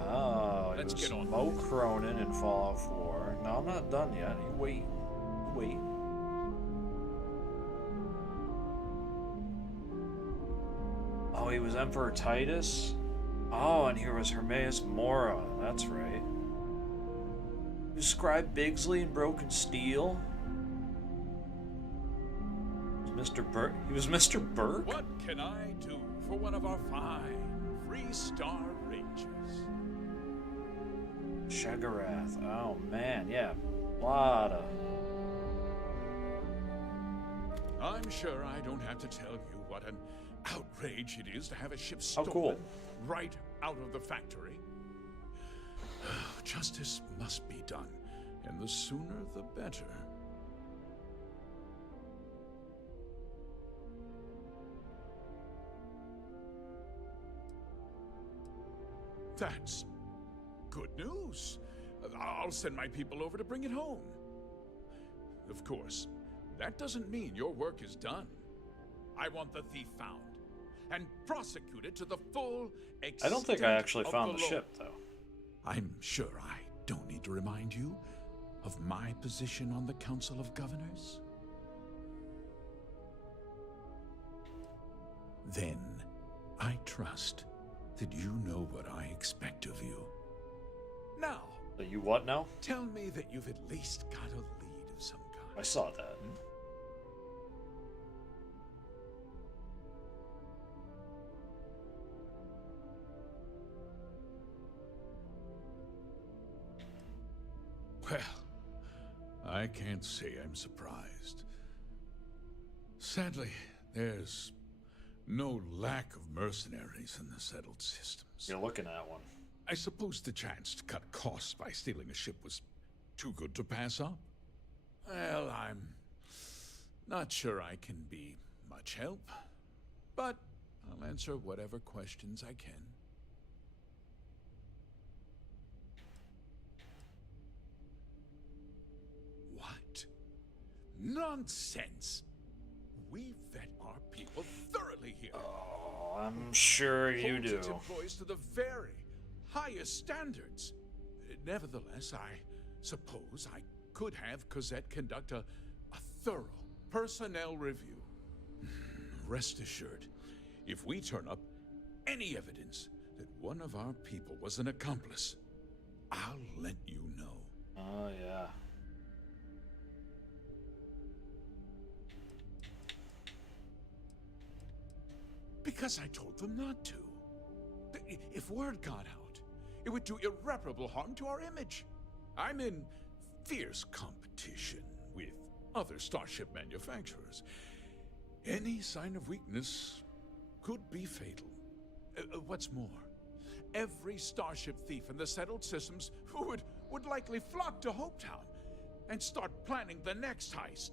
Oh, Let's he was get on Mo Cronin in Fallout 4. No, I'm not done yet. You wait. You wait. Oh, he was Emperor Titus? Oh, and here was Hermaeus Mora. That's right. You Scribe Bigsley in Broken Steel? Mr. Burke? He was Mr. Burke? What can I do for one of our fine Freestar Rangers? Shagarath. Oh, man. Yeah. Lot of... I'm sure I don't have to tell you what an outrage it is to have a ship stolen cool. right out of the factory. Justice must be done, and the sooner the better. That's good news. I'll send my people over to bring it home. Of course, that doesn't mean your work is done. I want the thief found and prosecuted to the full extent I don't think I actually of found the law. ship, though. I'm sure I don't need to remind you of my position on the Council of Governors. Then, I trust that you know what I expect of you. Now, That you what now? tell me that you've at least got a lead of some kind. I saw that. Well, I can't say I'm surprised. Sadly, there's no lack of mercenaries in the settled systems. You're looking at one. I suppose the chance to cut costs by stealing a ship was too good to pass up. Well, I'm not sure I can be much help, but I'll answer whatever questions I can. What? Nonsense! We vet our people thoroughly here. Oh, I'm sure you Holds do. its employees to the very highest standards. Nevertheless, I suppose I could have Cosette conduct a thorough personnel review. Rest assured, if we turn up any evidence that one of our people was an accomplice, I'll let you know. Oh, yeah. Because I told them not to. If word got out, it would do irreparable harm to our image. I'm in fierce competition with other starship manufacturers. Any sign of weakness could be fatal. What's more, every starship thief in the settled systems would likely flock to Hopetown and start planning the next heist.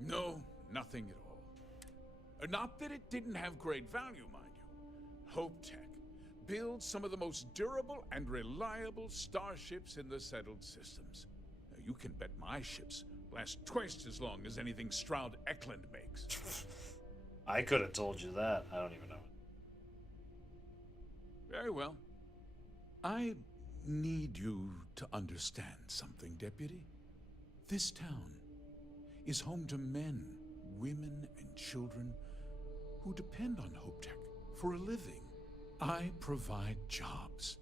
No, nothing at all. Not that it didn't have great value, mind you. Hope Tech builds some of the most durable and reliable starships in the settled systems. Now, you can bet my ships last twice as long as anything Stroud Eklund makes. I could have told you that. I don't even know. Very well. I need you to understand something, Deputy. This town is home to men, women, and children who depend on HopeTech for a living. I provide jobs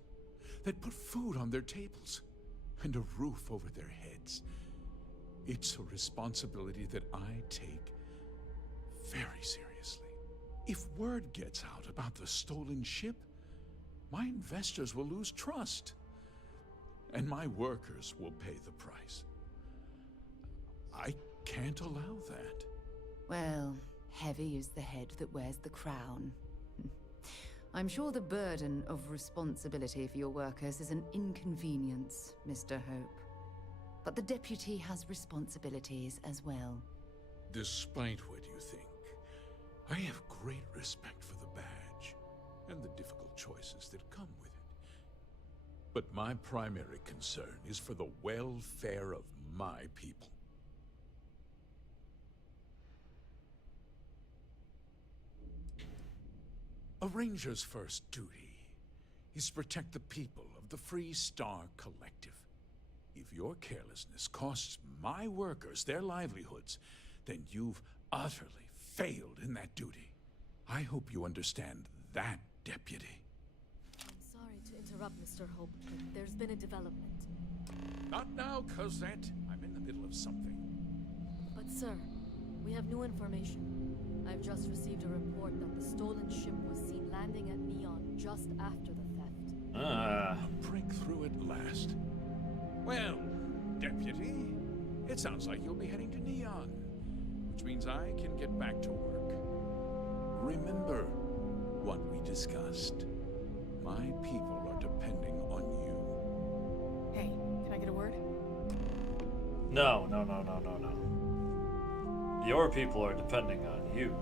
that put food on their tables and a roof over their heads. It's a responsibility that I take very seriously. If word gets out about the stolen ship, my investors will lose trust, and my workers will pay the price. I can't allow that. Well, heavy is the head that wears the crown. I'm sure the burden of responsibility for your workers is an inconvenience, Mr. Hope. But the deputy has responsibilities as well. Despite what you think, I have great respect for the badge and the difficult choices that come with it. But my primary concern is for the welfare of my people. A ranger's first duty is to protect the people of the Free Star Collective. If your carelessness costs my workers their livelihoods, then you've utterly failed in that duty. I hope you understand that, Deputy. I'm sorry to interrupt, Mr. Hope, but there's been a development. Not now, Cosette. I'm in the middle of something. But sir, we have new information. I've just received a report that the stolen ship was seen landing at Neon just after the theft. A breakthrough at last. Well, Deputy, it sounds like you'll be heading to Neon, which means I can get back to work. Remember what we discussed. My people are depending on you. Hey, can I get a word? No. Your people are depending on you.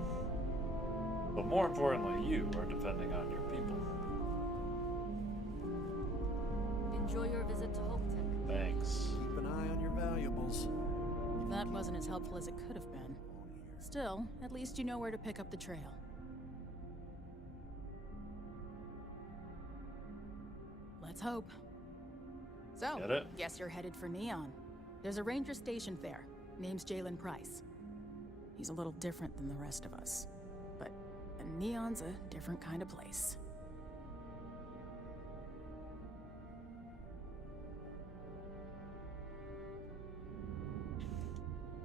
But more importantly, you are depending on your people. Enjoy your visit to Hope Tech. Thanks. Keep an eye on your valuables. That wasn't as helpful as it could have been. Still, at least you know where to pick up the trail. Let's hope. So, Get it? guess you're headed for Neon. There's a ranger stationed there. Name's Jalen Price. He's a little different than the rest of us. But Neon's a different kind of place.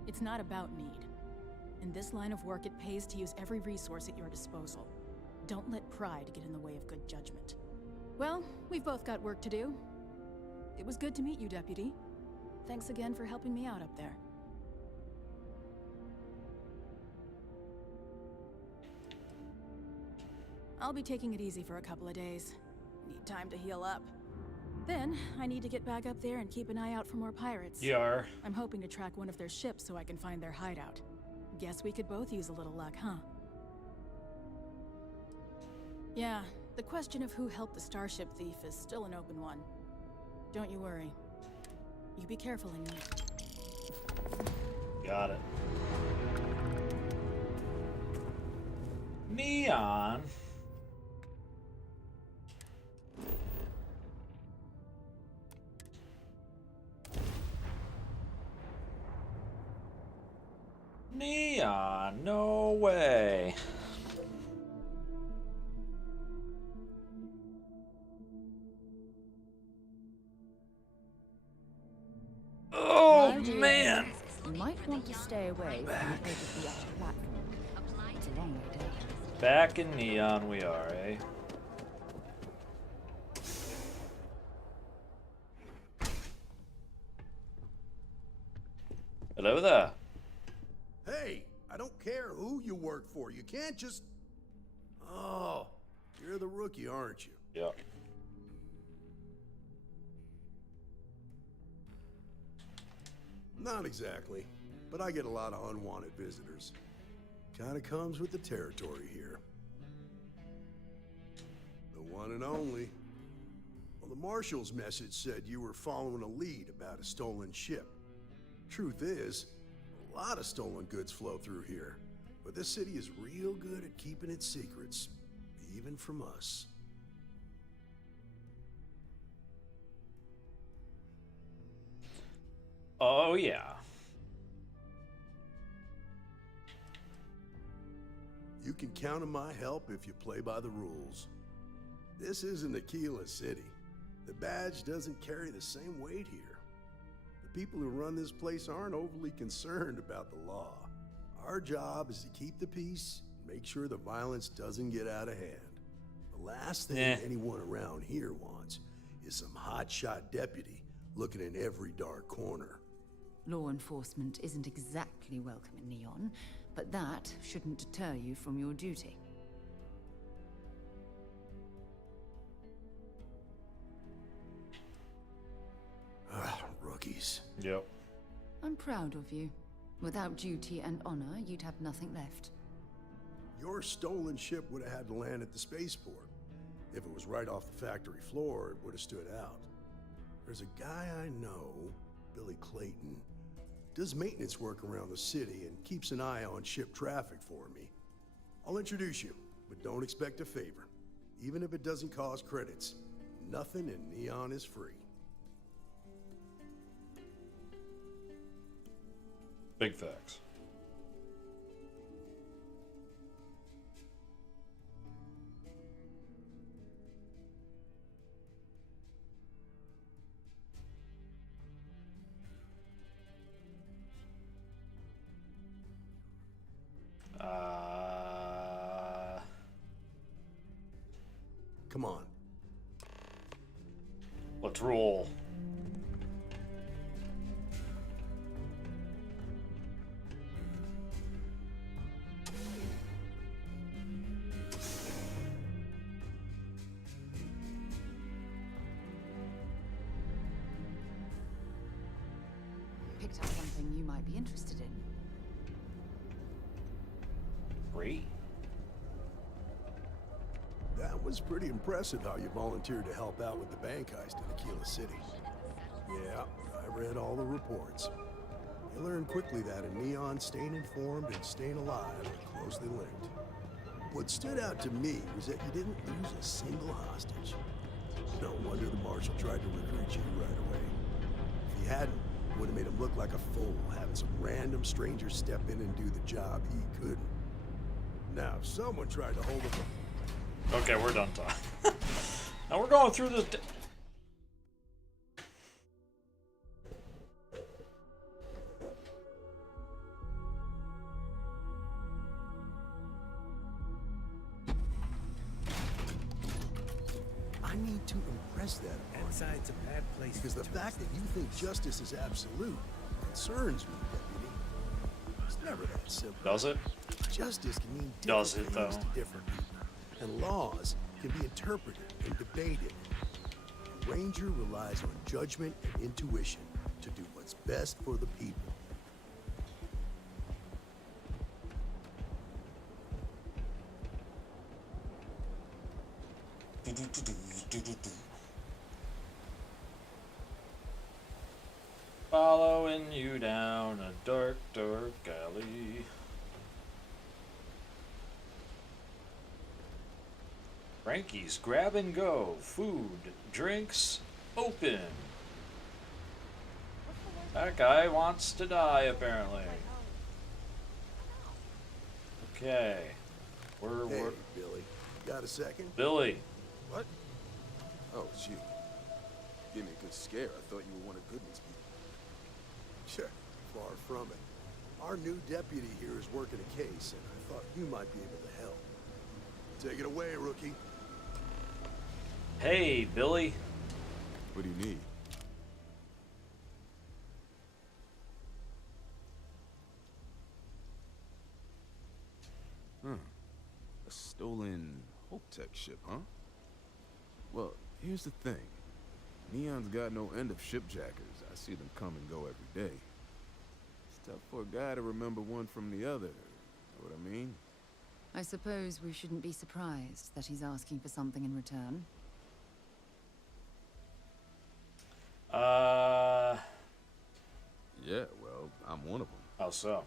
It's not about need. In this line of work, it pays to use every resource at your disposal. Don't let pride get in the way of good judgment. Well, we've both got work to do. It was good to meet you, Deputy. Thanks again for helping me out up there. I'll be taking it easy for a couple of days. Need time to heal up. Then, I need to get back up there and keep an eye out for more pirates. Yar. I'm hoping to track one of their ships so I can find their hideout. Guess we could both use a little luck, huh? Yeah, the question of who helped the starship thief is still an open one. Don't you worry. You be careful in here. Got it. Neon. Neon, no way. Oh man. You might want to stay away from the edge of the upper platform. It's a long way down. Back in Neon we are, eh? Hello there. Hey, I don't care who you work for. You can't just... Oh, you're the rookie, aren't you? Yep. Not exactly, but I get a lot of unwanted visitors. Kinda comes with the territory here. The one and only. Well, the Marshal's message said you were following a lead about a stolen ship. Truth is, a lot of stolen goods flow through here, but this city is real good at keeping its secrets, even from us. Oh yeah. You can count on my help if you play by the rules. This isn't Aquila City. The badge doesn't carry the same weight here. The people who run this place aren't overly concerned about the law. Our job is to keep the peace and make sure the violence doesn't get out of hand. The last thing anyone around here wants is some hotshot deputy looking in every dark corner. Law enforcement isn't exactly welcome in Neon, but that shouldn't deter you from your duty. Rookies. Yep. I'm proud of you. Without duty and honor, you'd have nothing left. Your stolen ship would have had to land at the spaceport. If it was right off the factory floor, it would have stood out. There's a guy I know, Billy Clayton, does maintenance work around the city and keeps an eye on ship traffic for me. I'll introduce you, but don't expect a favor. Even if it doesn't cost credits, nothing in Neon is free. Big facts. Come on. Let's roll. Picked up something you might be interested in. Great. That was pretty impressive how you volunteered to help out with the bank heist in Aquila City. Yeah, I read all the reports. You learn quickly that in Neon, staying informed and staying alive are closely linked. What stood out to me was that you didn't lose a single hostage. No wonder the Marshal tried to recruit you right away. If he hadn't, it would have made him look like a fool, having some random stranger step in and do the job he couldn't. Now, if someone tried to hold him... Okay, we're done talking. Now we're going through this... I need to impress that upon Inside's a bad place. because the fact that you think justice is absolute concerns me, Deputy. It's never that simple. Does it? Justice can mean Does different it, things though? to different people, and laws can be interpreted and debated. A ranger relies on judgment and intuition to do what's best for the people. Following you down a dark, dark alley. Frankie's Grab and Go. Food, drinks, open. That guy wants to die, apparently. Okay. Hey, Billy, got a second? Billy. What? Oh, gee. Gave me a good scare. I thought you were one of Goodman's people. Sure, far from it. Our new deputy here is working a case, and I thought you might be able to help. Take it away, rookie. Hey, Billy. What do you need? A stolen Hope Tech ship, huh? Well, here's the thing. Neon's got no end of shipjackers. I see them come and go every day. It's tough for a guy to remember one from the other. Know what I mean? I suppose we shouldn't be surprised that he's asking for something in return. Yeah, well, I'm one of them. How so?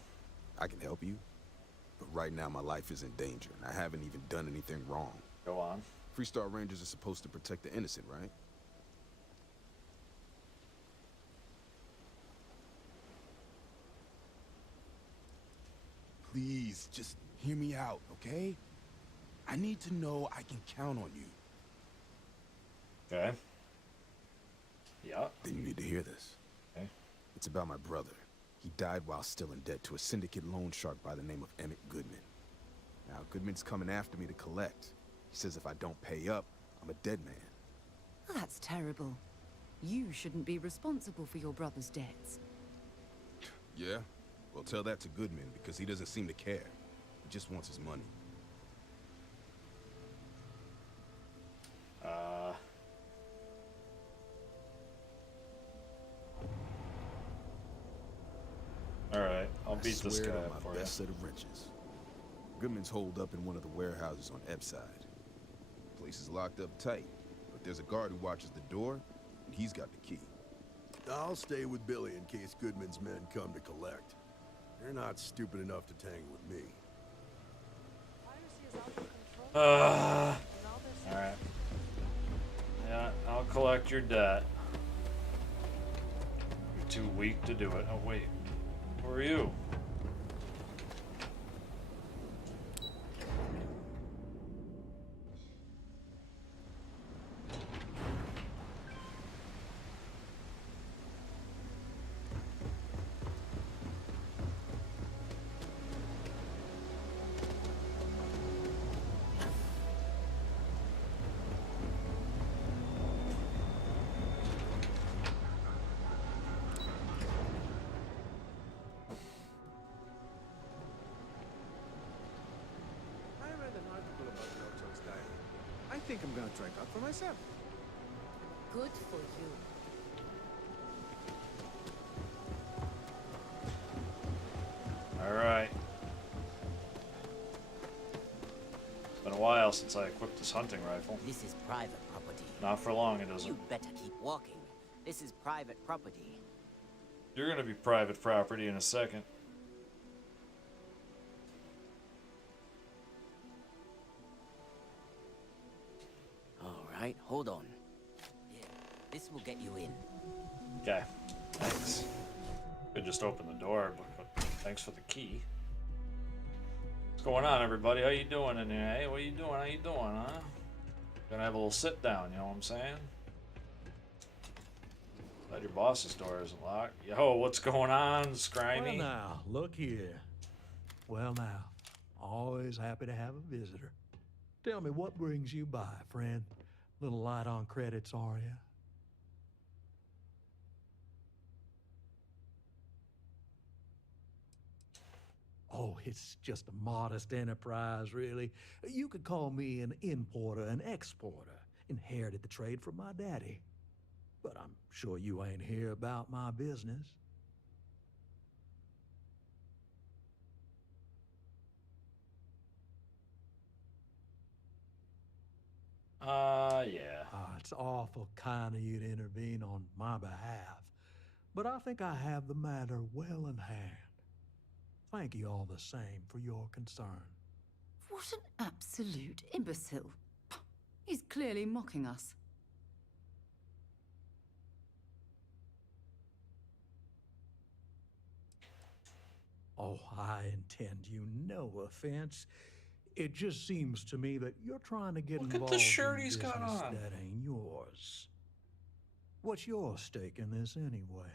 I can help you. But right now, my life is in danger, and I haven't even done anything wrong. Go on. Freestar Rangers are supposed to protect the innocent, right? Please, just hear me out, okay? I need to know I can count on you. Okay. Yeah. Then you need to hear this. Okay. It's about my brother. He died while still in debt to a syndicate loan shark by the name of Emmett Goodman. Now, Goodman's coming after me to collect. He says if I don't pay up, I'm a dead man. That's terrible. You shouldn't be responsible for your brother's debts. Yeah? Well, tell that to Goodman, because he doesn't seem to care. He just wants his money. Alright, I'll beat this guy I swear up to for my you. best set of wrenches. Goodman's holed up in one of the warehouses on Ebb side. Place is locked up tight, but there's a guard who watches the door, and he's got the key. I'll stay with Billy in case Goodman's men come to collect. They're not stupid enough to tangle with me. Alright. Yeah, I'll collect your debt. You're too weak to do it. Oh, wait. Who are you? I read an article about Roto's diary. I think I'm gonna try it out for myself. Good for you. Alright. It's been a while since I equipped this hunting rifle. This is private property. Not for long, it isn't. You better keep walking. This is private property. You're gonna be private property in a second. All right, hold on. Here, this will get you in. Okay, thanks. Could just open the door, but thanks for the key. What's going on, everybody? How you doing in here? Hey, what you doing? How you doing, huh? Gonna have a little sit down, you know what I'm saying? Glad your boss's door isn't locked. Yo, what's going on, Scrimey? Well now, look here. Well now, always happy to have a visitor. Tell me, what brings you by, friend? Little light on credits, are you? Oh, it's just a modest enterprise, really. You could call me an importer and exporter. Inherited the trade from my daddy. But I'm sure you ain't here about my business. Yeah. It's awful kind of you to intervene on my behalf. But I think I have the matter well in hand. Thank you all the same for your concern. What an absolute imbecile. He's clearly mocking us. Oh, I intend you no offense. It just seems to me that you're trying to get Look involved at the shirt in he's business got on. that ain't yours. What's your stake in this anyway?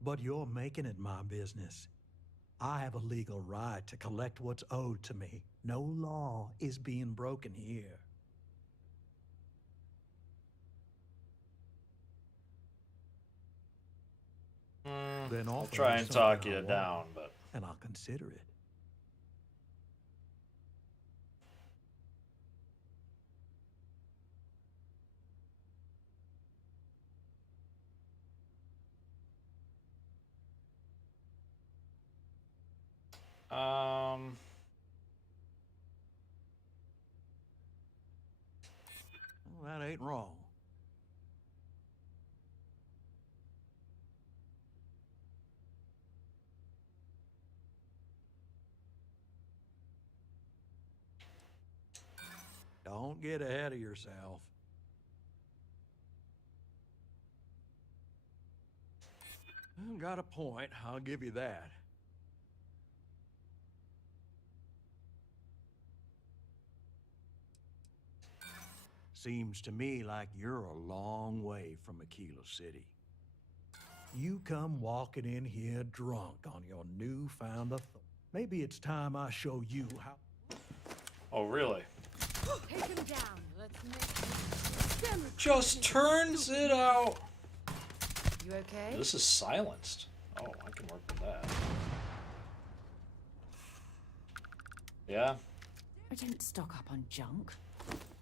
But you're making it my business. I have a legal right to collect what's owed to me. No law is being broken here. Then I'll offer try me and talk something I you want, down, but and I'll consider it. Well, that ain't wrong. Don't get ahead of yourself. Got a point, I'll give you that. Seems to me like you're a long way from Aquila City. You come walking in here drunk on your newfound authority. Maybe it's time I show you how. oh really? Take him down. Let's make Just turns it out. You okay? This is silenced. Oh, I can work with that. Yeah. I didn't stock up on junk.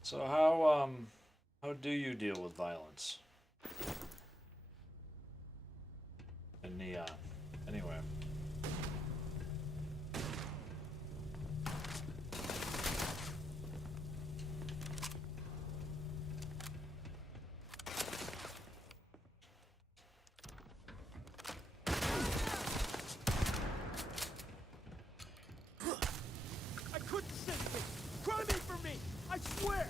So how do you deal with violence? In Neon. Anyway. I couldn't save me! Cry me for me! I swear!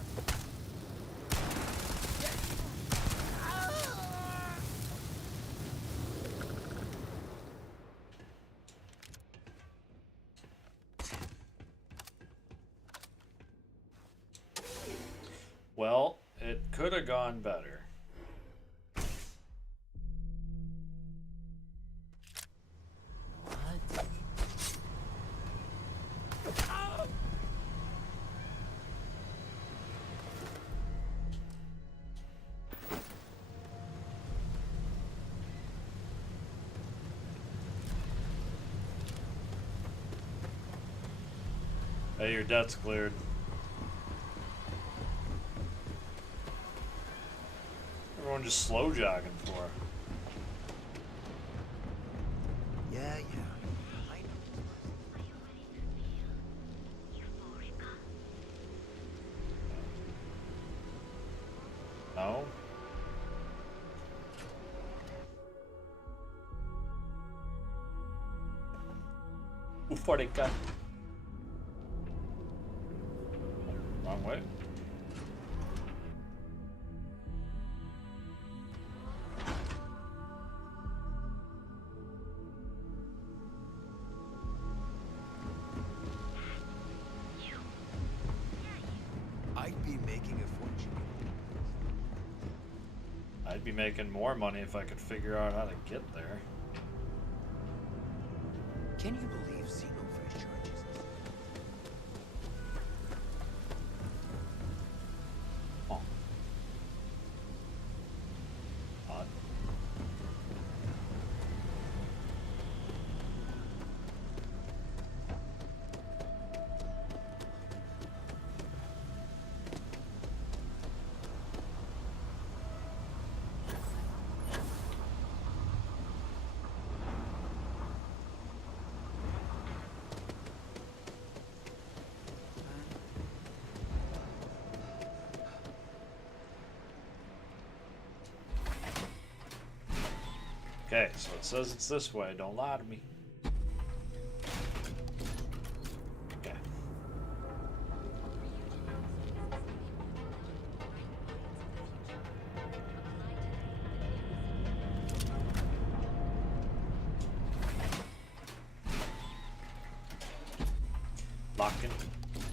Well, it could have gone better. Hey, your debt's cleared. Everyone just slow jogging for. Yeah. Euforica. Wrong way. I'd be making a fortune. I'd be making more money if I could figure out how to get there. Can you believe Xenofish charges us? Oh. Odd. Okay, so it says it's this way. Don't lie to me. Okay.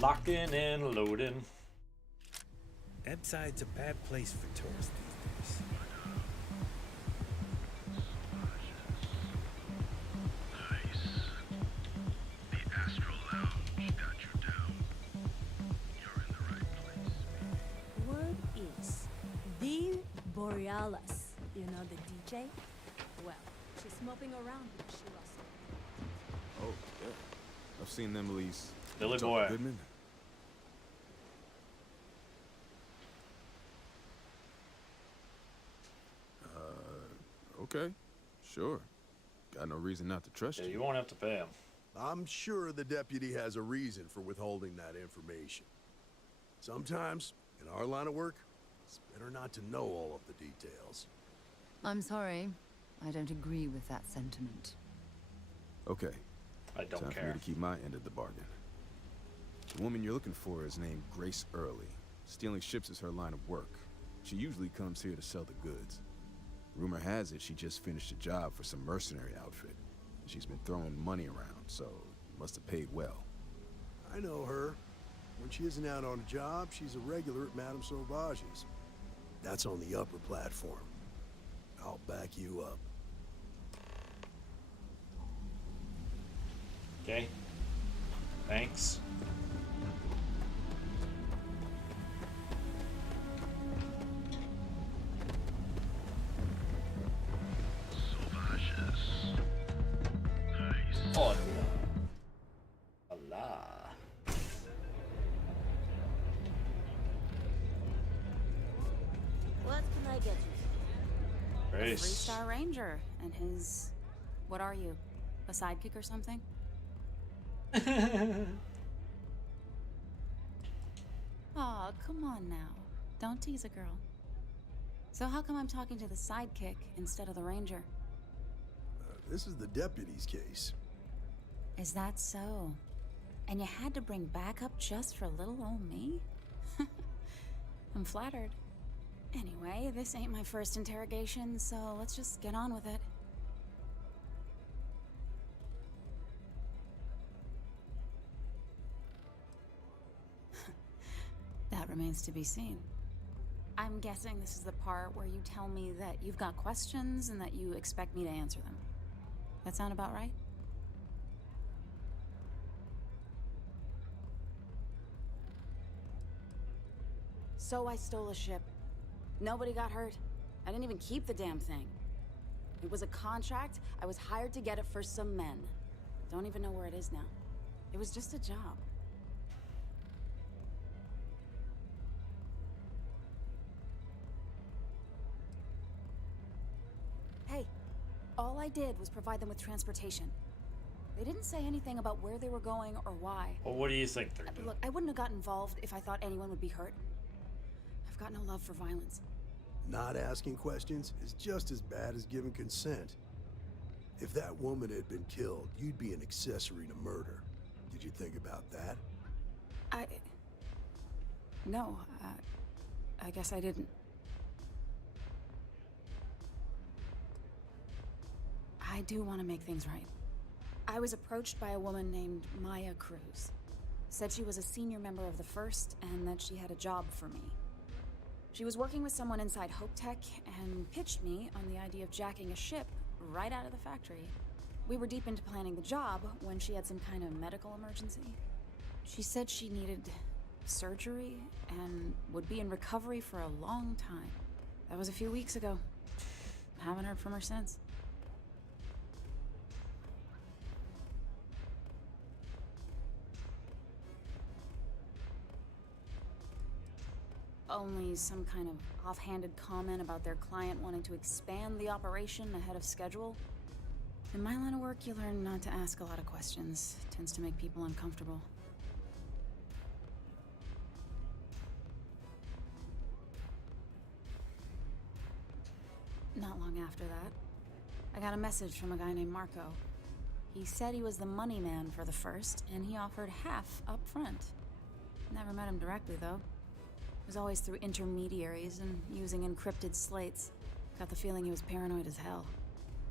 Locking and loading. Ebside's a bad place for tourists these days. Word is, the Borealis, you know the DJ? Well, she's moping around because she lost it. Oh, yeah. I've seen them lease. Billy Talk Boy. Goodman. Okay. Sure. Got no reason not to trust Yeah, you. you won't have to pay him. I'm sure the deputy has a reason for withholding that information. Sometimes, in our line of work, it's better not to know all of the details. I'm sorry. I don't agree with that sentiment. Okay. I don't Time for me care. to keep my end of the bargain. The woman you're looking for is named Grace Early. Stealing ships is her line of work. She usually comes here to sell the goods. Rumor has it she just finished a job for some mercenary outfit. And she's been throwing money around, so must have paid well. I know her. When she isn't out on a job, she's a regular at Madame Sauvage's. That's on the upper platform. I'll back you up. Okay. Thanks. Oh, Allah. What can I get you? Grace. A Three-star ranger and his... What are you? A sidekick or something? Aw, come on now. Don't tease a girl. So how come I'm talking to the sidekick instead of the ranger? This is the deputy's case. Is that so? And you had to bring backup just for little old me? I'm flattered. Anyway, this ain't my first interrogation, so let's just get on with it. That remains to be seen. I'm guessing this is the part where you tell me that you've got questions and that you expect me to answer them. That sound about right? So I stole a ship. Nobody got hurt. I didn't even keep the damn thing. It was a contract. I was hired to get it for some men. Don't even know where it is now. It was just a job. Hey, all I did was provide them with transportation. They didn't say anything about where they were going or why. Well, what do you think they're doing? Look, I wouldn't have got involved if I thought anyone would be hurt. I've got no love for violence. Not asking questions is just as bad as giving consent. If that woman had been killed, you'd be an accessory to murder. Did you think about that? No, I guess I didn't. I do want to make things right. I was approached by a woman named Maya Cruz. Said she was a senior member of the First and that she had a job for me. She was working with someone inside Hope Tech and pitched me on the idea of jacking a ship right out of the factory. We were deep into planning the job when she had some kind of medical emergency. She said she needed surgery and would be in recovery for a long time. That was a few weeks ago. Haven't heard from her since. Only some kind of offhanded comment about their client wanting to expand the operation ahead of schedule. In my line of work, you learn not to ask a lot of questions. It tends to make people uncomfortable. Not long after that, I got a message from a guy named Marco. He said he was the money man for the First, and he offered half up front. Never met him directly, though. It was always through intermediaries and using encrypted slates. Got the feeling he was paranoid as hell.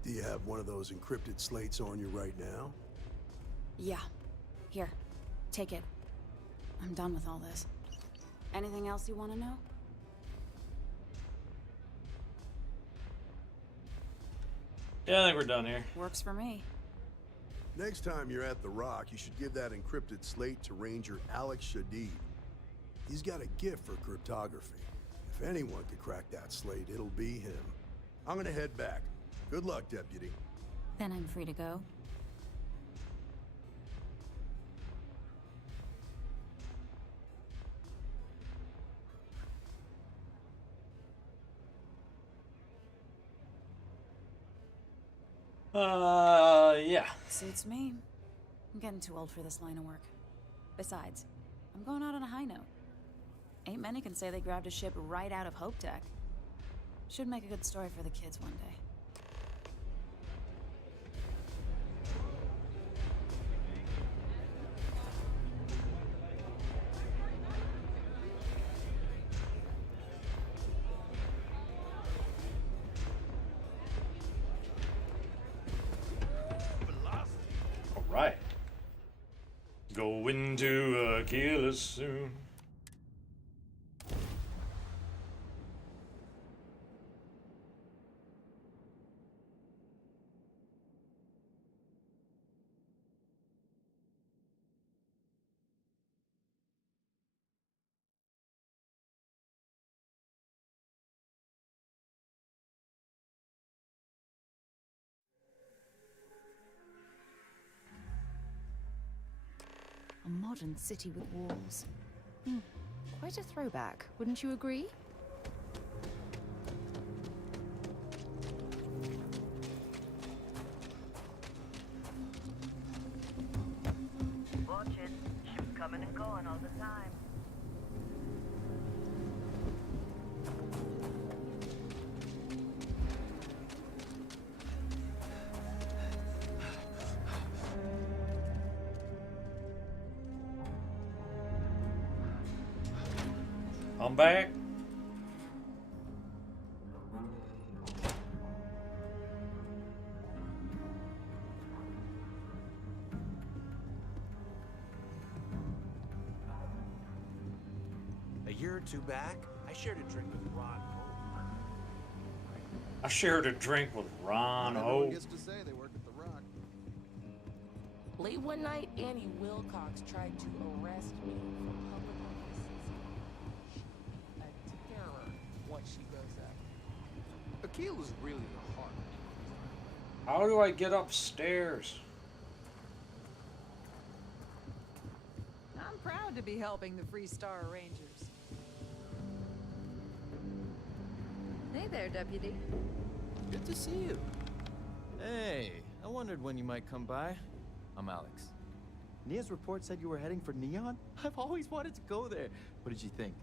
Do you have one of those encrypted slates on you right now? Yeah. Here. Take it. I'm done with all this. Anything else you want to know? Yeah, I think we're done here. Works for me. Next time you're at the Rock, you should give that encrypted slate to Ranger Alex Shadid. He's got a gift for cryptography. If anyone could crack that slate, it'll be him. I'm gonna head back. Good luck, Deputy. Then I'm free to go. Yeah. Suits me. I'm getting too old for this line of work. Besides, I'm going out on a high note. Ain't many can say they grabbed a ship right out of Hope Tech. Should make a good story for the kids one day. All right. Going to Achilles soon. A modern city with walls. Quite a throwback, wouldn't you agree? Watch it. Ships coming and going all the time. I'm back. A year or two back, I shared a drink with Ron Hope. I shared a drink with Ron Not everyone Hope. gets to say they work at the Rock. Late one night, Annie Wilcox tried to arrest me for public indecency. A terror once she grows up. Aquila's really the heart. How do I get upstairs? I'm proud to be helping the Freestar Rangers. Hey there, Deputy. Good to see you. Hey, I wondered when you might come by. I'm Alex. Nia's report said you were heading for Neon? I've always wanted to go there. What did you think?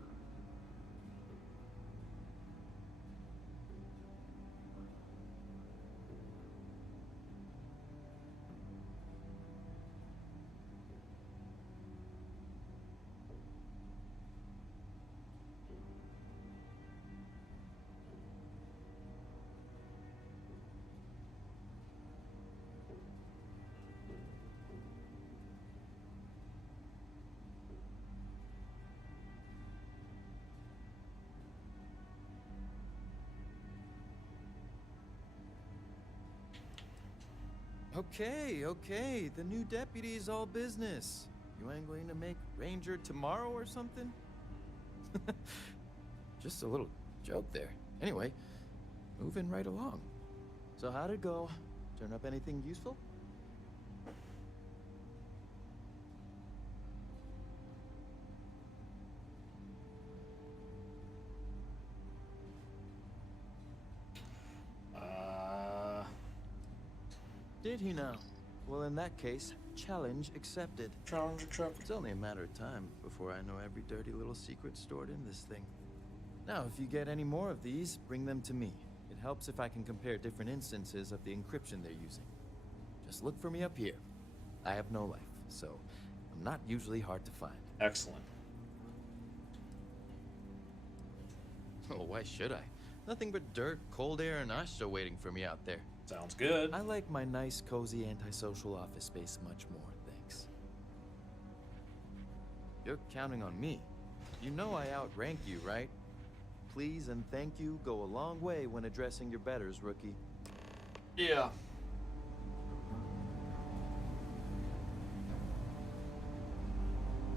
Okay. The new deputy is all business. You ain't going to make Ranger tomorrow or something? Just a little joke there. Anyway, moving right along. So how'd it go? Turn up anything useful? Did he now? Well, in that case, challenge accepted. Challenge accepted. It's only a matter of time before I know every dirty little secret stored in this thing. Now, if you get any more of these, bring them to me. It helps if I can compare different instances of the encryption they're using. Just look for me up here. I have no life, so I'm not usually hard to find. Excellent. Oh, why should I? Nothing but dirt, cold air, and Asha waiting for me out there. Sounds good. I like my nice, cozy, antisocial office space much more, thanks. You're counting on me. You know I outrank you, right? Please and thank you go a long way when addressing your betters, rookie. Yeah.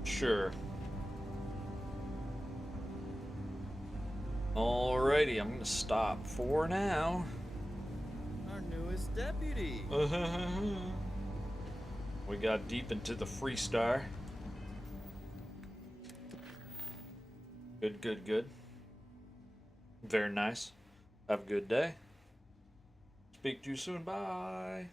Sure. Alrighty, I'm gonna stop for now. Our newest deputy. We got deep into the Freestar. Good. Very nice. Have a good day. Speak to you soon. Bye.